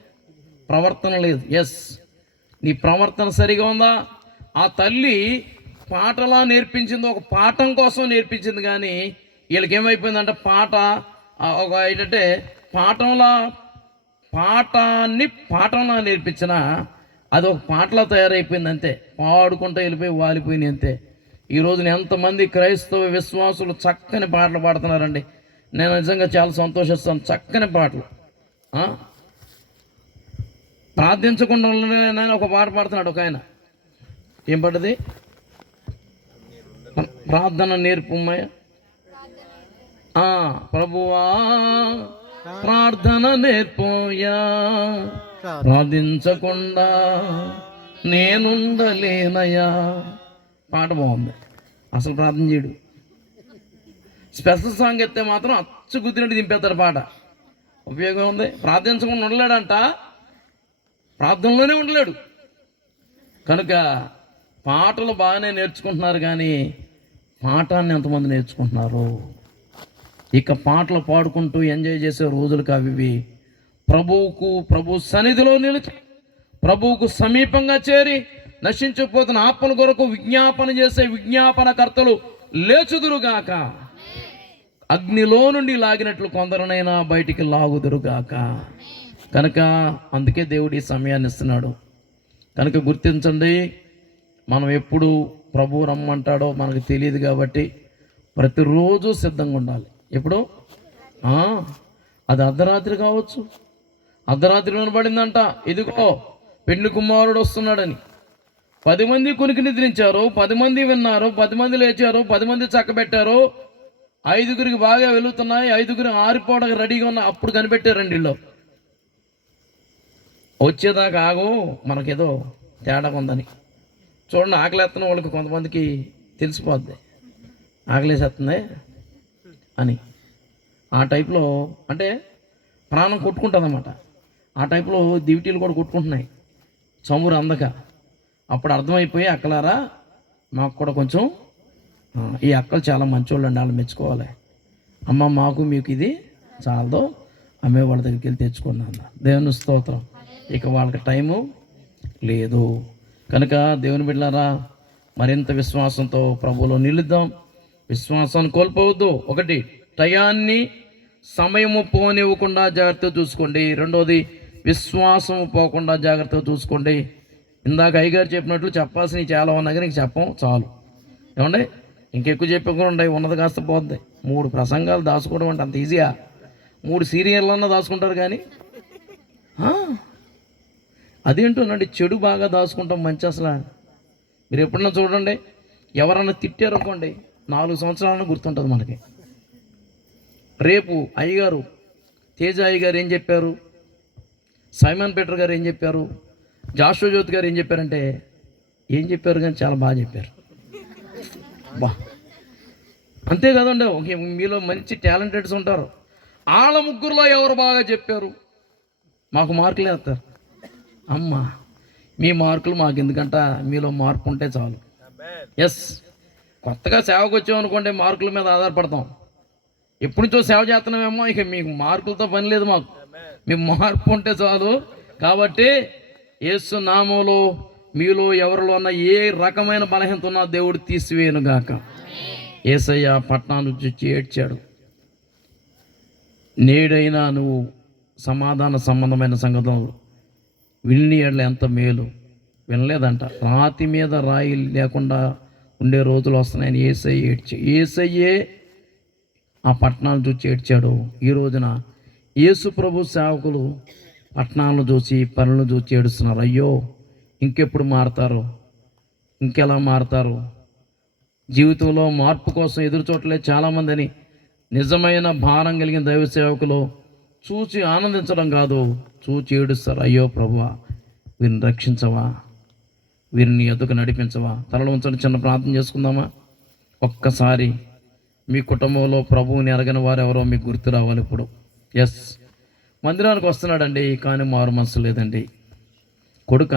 ప్రవర్తన లేదు. ఎస్, నీ ప్రవర్తన సరిగా ఉందా? ఆ తల్లి పాటలా నేర్పించింది, ఒక పాఠం కోసం నేర్పించింది. కానీ వీళ్ళకి ఏమైపోయిందంటే పాట ఒక ఏంటంటే పాఠంలా నేర్పించిన అది ఒక పాటలా తయారైపోయింది అంతే. పాడుకుంటూ వెళ్ళిపోయి వాలిపోయింది అంతే. ఈ రోజున ఎంతమంది క్రైస్తవ విశ్వాసులు చక్కని పాటలు పాడుతున్నారండి. నేను నిజంగా చాలా సంతోషిస్తాను. చక్కని పాటలు. ప్రార్థించకుండా ఒక పాట పాడుతున్నాడు ఒక ఆయన. ఏం పాటది? ప్రార్థన నేర్పుమ్మయ్య. ప్రభువా ప్రార్థన నేర్పోయా, ప్రార్థించకుండా నేనుండలేనయ్యా. పాట బాగుంది. అసలు ప్రార్థన చేయడు. స్పెషల్ సాంగ్ ఎత్తే మాత్రం అచ్చు గుద్దినట్టు దింపేస్తాడు పాట. ఉపయోగం ఉంది? ప్రార్థించకుండా ఉండలేడంట, ప్రార్థనలోనే ఉండలేడు. కనుక పాటలు బాగానే నేర్చుకుంటున్నారు, కానీ పాఠాన్ని ఎంతమంది నేర్చుకుంటున్నారు? ఇక పాటలు పాడుకుంటూ ఎంజాయ్ చేసే రోజులు కావి. ప్రభు సన్నిధిలో నిలిచి ప్రభువుకు సమీపంగా చేరి నశించకపోతున్న ఆత్మల కొరకు విజ్ఞాపన చేసే విజ్ఞాపనకర్తలు లేచుదురుగాక. అగ్నిలో నుండి లాగినట్లు కొందరునైనా బయటికి లాగుదురుగాక. కనుక అందుకే దేవుడు ఈ సమయాన్ని ఇస్తున్నాడు. కనుక గుర్తించండి, మనం ఎప్పుడు ప్రభు రమ్మంటాడో మనకు తెలియదు. కాబట్టి ప్రతిరోజు సిద్ధంగా ఉండాలి. ఎప్పుడు? అది అర్ధరాత్రి కావచ్చు. అర్ధరాత్రి వినబడిందంట, ఇదిగో పెండ్లి కుమారుడు వస్తున్నాడని. 10 మంది కునికి నిద్రించారు, 10 మంది విన్నారు, 10 మంది లేచారు, 10 మంది చక్కబెట్టారు. 5గురికి బాగా వెలుగుతున్నాయి, 5గురు ఆరిపోవడానికి రెడీగా ఉన్న. అప్పుడు కనిపెట్టారండి వీళ్ళు. వచ్చేదాకా ఆగు, మనకేదో తేడా ఉందని. చూడండి, ఆకలేస్తున్న వాళ్ళకి కొంతమందికి తెలిసిపోద్ది, ఆకలేసేస్తుంది అని. ఆ టైప్లో అంటే ప్రాణం కొట్టుకుంటుంది అన్నమాట. ఆ టైప్లో దివిటీలు కూడా కొట్టుకుంటున్నాయి చమురు అందక. అప్పుడు అర్థమైపోయి, అక్కలారా మాకు కూడా కొంచెం, ఈ అక్కలు చాలా మంచోళ్ళు అండి, వాళ్ళు మెచ్చుకోవాలి. అమ్మ మాకు మీకు ఇది చాలదో, అమ్మే వాళ్ళ దగ్గరికి వెళ్ళి తెచ్చుకున్నాను. దేవుని స్తోత్రం. ఇక వాళ్ళకి టైము లేదు. కనుక దేవుని బిడ్డలారా, మరింత విశ్వాసంతో ప్రభువులో నిలుద్దాం. విశ్వాసాన్ని కోల్పోవద్దు. ఒకటి, టయాన్ని సమయము పోనివ్వకుండా జాగ్రత్తగా చూసుకోండి. రెండోది, విశ్వాసము పోకుండా జాగ్రత్తగా చూసుకోండి. ఇందాక అయ్యగారు చెప్పినట్లు చెప్పాల్సినవి చాలా ఉన్నాయి, కానీ చెప్పం చాలు. ఏమండి, ఇంకెక్కువ చెప్పకుండా ఉన్నది కాస్త పోద్ది. 3 ప్రసంగాలు దాచుకోవడం అంటే అంత ఈజీగా? 3 సీరియళ్ళన్నా దాచుకుంటారు, కానీ అదేంటోనండి చెడు బాగా దాచుకుంటాం. మంచి అసలు మీరు ఎప్పుడన్నా చూడండి, ఎవరన్నా తిట్టారనుకోండి 4 సంవత్సరాలను గుర్తుంటుంది మనకి. రేపు అయ్యగారు తేజ అయ్యగారు ఏం చెప్పారు, సైమన్ పీటర్ గారు ఏం చెప్పారు, జాషువా జ్యోతి గారు ఏం చెప్పారంటే ఏం చెప్పారు, కానీ చాలా బాగా చెప్పారు. అంతే కదండి, మీలో మంచి టాలెంటెడ్స్ ఉంటారు. వాళ్ళ ముగ్గురులో ఎవరు బాగా చెప్పారు, మాకు మార్కులు వేస్తారు. అమ్మ, మీ మార్కులు మాకు ఎందుకంట, మీలో మార్పు ఉంటే చాలు. ఎస్, కొత్తగా సేవకు వచ్చామనుకోండి మార్కుల మీద ఆధారపడతాం. ఎప్పటి నుంచో సేవ చేస్తున్నామేమో, ఇక మీకు మార్కులతో పని లేదు మాకు, మీ మార్పు ఉంటే చాలు. కాబట్టి యేసు నామములో మీలో ఎవరిలో ఉన్న ఏ రకమైన బలహీనత ఉన్నా దేవుడు తీసివేయనుగాక. యేసయ్య పట్టణాన్ని చూచి ఏడ్చాడు. నేడైనా నువ్వు సమాధాన సంబంధమైన సంగతులు విని ఎడల ఎంత మేలు. వినలేదంట. రాతి మీద రాయి లేకుండా ఉండే రోజులు వస్తున్నాయని యేసయ్యే ఆ పట్టణాలను చూసి ఏడ్చాడు. ఈ రోజున యేసు ప్రభు సేవకులు పట్టణాలను చూసి పనులను చూసి ఏడుస్తున్నారు. అయ్యో, ఇంకెప్పుడు మారుతారు, ఇంకెలా మారుతారు, జీవితంలో మార్పు కోసం ఎదురు చూడలే చాలామందిని. నిజమైన భారం కలిగిన దైవ సేవకులు చూచి ఆనందించడం కాదు, చూచి ఏడుస్తారు. అయ్యో ప్రభువా, వీరిని రక్షించవా, వీరిని ఎదుగు నడిపించవా. తలలో ఉంచండి, చిన్న ప్రార్థన చేసుకుందామా. ఒక్కసారి మీ కుటుంబంలో ప్రభువుని ఎరగని వారు ఎవరో మీకు గుర్తు రావాలి ఇప్పుడు. ఎస్, మందిరానికి వస్తున్నాడండి కానీ మారు మనసు లేదండి. కొడుక,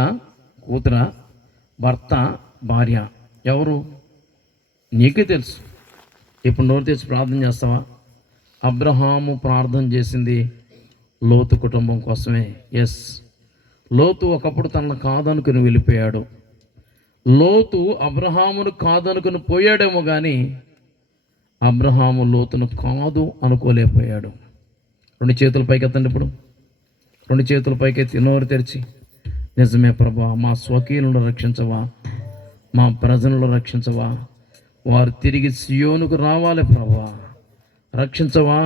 కూతుర, భర్త, భార్య, ఎవరు నీకే తెలుసు. ఇప్పుడు నోరు తెచ్చి ప్రార్థన చేస్తావా? అబ్రహాము ప్రార్థన చేసింది లోతు కుటుంబం కోసమే. ఎస్, లోతు ఒకప్పుడు తనను కాదనుకుని వెళ్ళిపోయాడు. లోతు అబ్రహామును కాదనుకుని పోయాడేమో కానీ అబ్రహాము లోతును కాదు అనుకోలేకపోయాడు. 2 చేతుల పైకి ఎత్తండి. ఇప్పుడు 2 చేతుల పైకి ఎత్తి నోరు తెరిచి, నిజమే ప్రభా, మా స్వకీయులను రక్షించవా, మా ప్రజలను రక్షించవా, వారు తిరిగి సియోనుకు రావాలి ప్రభా, రక్షించవా,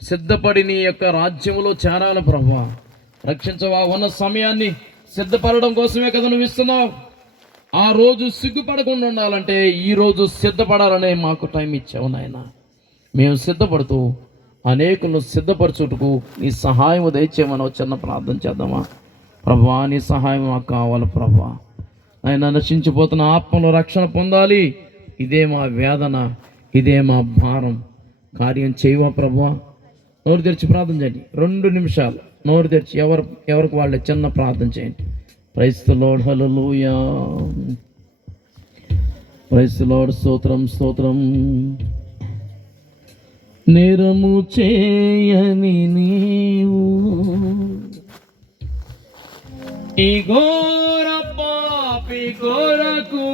సిద్ధపడి నీ యొక్క రాజ్యంలో చేరాలి ప్రభా, రక్షించవా. ఉన్న సమయాన్ని సిద్ధపడడం కోసమే కదా నువ్వు ఇస్తున్నావు. ఆ రోజు సిగ్గుపడకుండా ఉండాలంటే ఈరోజు సిద్ధపడాలనే మాకు టైం ఇచ్చావు నాయన. మేము సిద్ధపడుతూ అనేకులను సిద్ధపరచుటకు నీ సహాయం దయచేయమని చిన్న ప్రార్థన చేద్దామా. ప్రభా, నీ సహాయం మాకు కావాలి ప్రభా. ఆయన నశించిపోతున్న ఆత్మలో రక్షణ పొందాలి. ఇదే మా వేదన, ఇదే మా భారం. కార్యం చేయవా ప్రభా. నోరు తెరిచి ప్రార్థన చేయండి. 2 నిమిషాలు నోరు తెరిచి ఎవరికి వాళ్ళే చిన్న ప్రార్థన చేయండి. Praise the Lord, hallelujah. Praise the Lord, స్తోత్రం స్తోత్రం. నేరము చేయని నీవు ఈ ఘోర పాపి కొరకు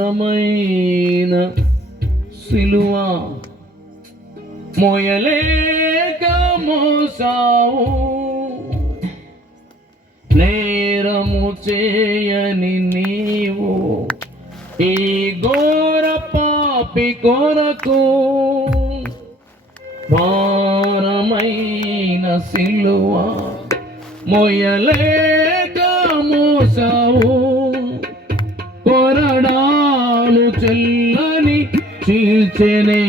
భారమైన సిలువ మోయలేక మోసావు. నేరము చేయని నీవు ఈ ఘోర పాపి కొరకు భారమైన సిలువ మోయలేక మోసావు. కొరడాలు చెల్లని చీల్చెనే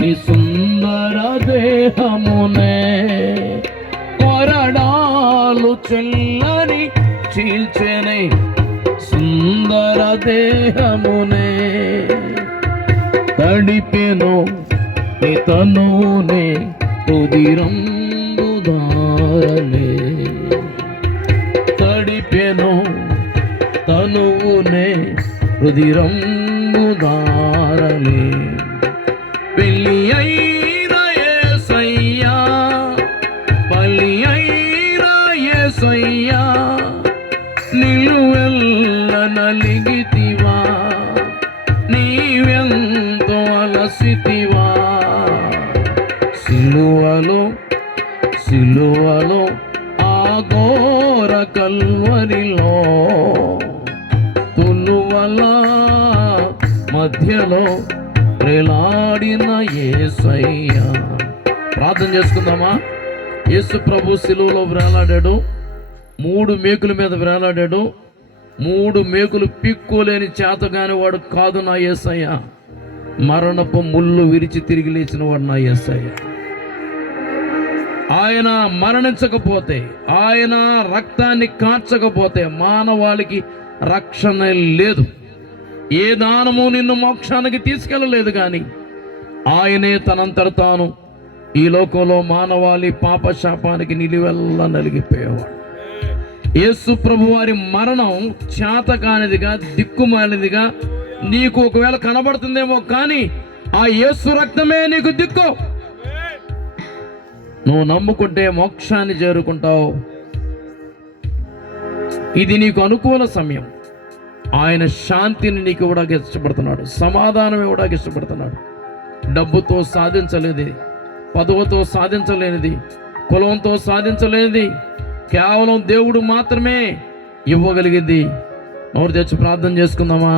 నీ సుందర దేహమునే, కొరడాలు చెల్లని చీల్చెనే సుందర దేహమునే. తడిపెను నీ తనునే ఉదిరంబు దారలే, తడిపెను తనువునే రుదిరంబు దారలే. పెళ్ళి అయినా యేసయ్యా, పల్లి అయినా యేసయ్యా, నిలువెల్ల నలిగితివా, నీవెంతో అలసితివా. సిలువలో సిలువలో ఆ ఘోర కల్వరిలో తులువల మధ్యలో ప్రేలాడిన యేసయ్యా. ప్రార్థన చేసుకుందామా. యేసు ప్రభు సిలువలో వేలాడాడు, 3 మేకుల మీద వేలాడాడు. 3 మేకులు పిక్కోలేని చేతగాని వాడు కాదు నా యేసయ్య. మరణపు ముళ్ళు విరిచి తిరిగి లేచిన వాడు నా యేసయ్య. ఆయన మరణించకపోతే, ఆయన రక్తాన్ని కార్చకపోతే మానవాళికి రక్షణ లేదు. ఏ దానము నిన్ను మోక్షానికి తీసుకెళ్ళలేదు. కానీ ఆయనే తనంతట తాను ఈ లోకంలో మానవాళి పాపశాపానికి నిలువెల్లా నలిగిపోయేవాడు. యేసు ప్రభు వారి మరణం చేతకానిదిగా, దిక్కుమాలినదిగా నీకు ఒకవేళ కనబడుతుందేమో, కానీ ఆ యేసు రక్తమే నీకు దిక్కు. నువ్వు నమ్ముకుంటే మోక్షాన్ని చేరుకుంటావు. ఇది నీకు అనుకూల సమయం. ఆయన శాంతిని నీకు ఇవ్వడానికి ఇష్టపడుతున్నాడు, సమాధానం ఇవ్వడానికి ఇష్టపడుతున్నాడు. డబ్బుతో సాధించలేనిది, పదవుతో సాధించలేనిది, కులంతో సాధించలేనిది కేవలం దేవుడు మాత్రమే ఇవ్వగలిగింది. నోరు తెచ్చి ప్రార్థన చేసుకుందామా.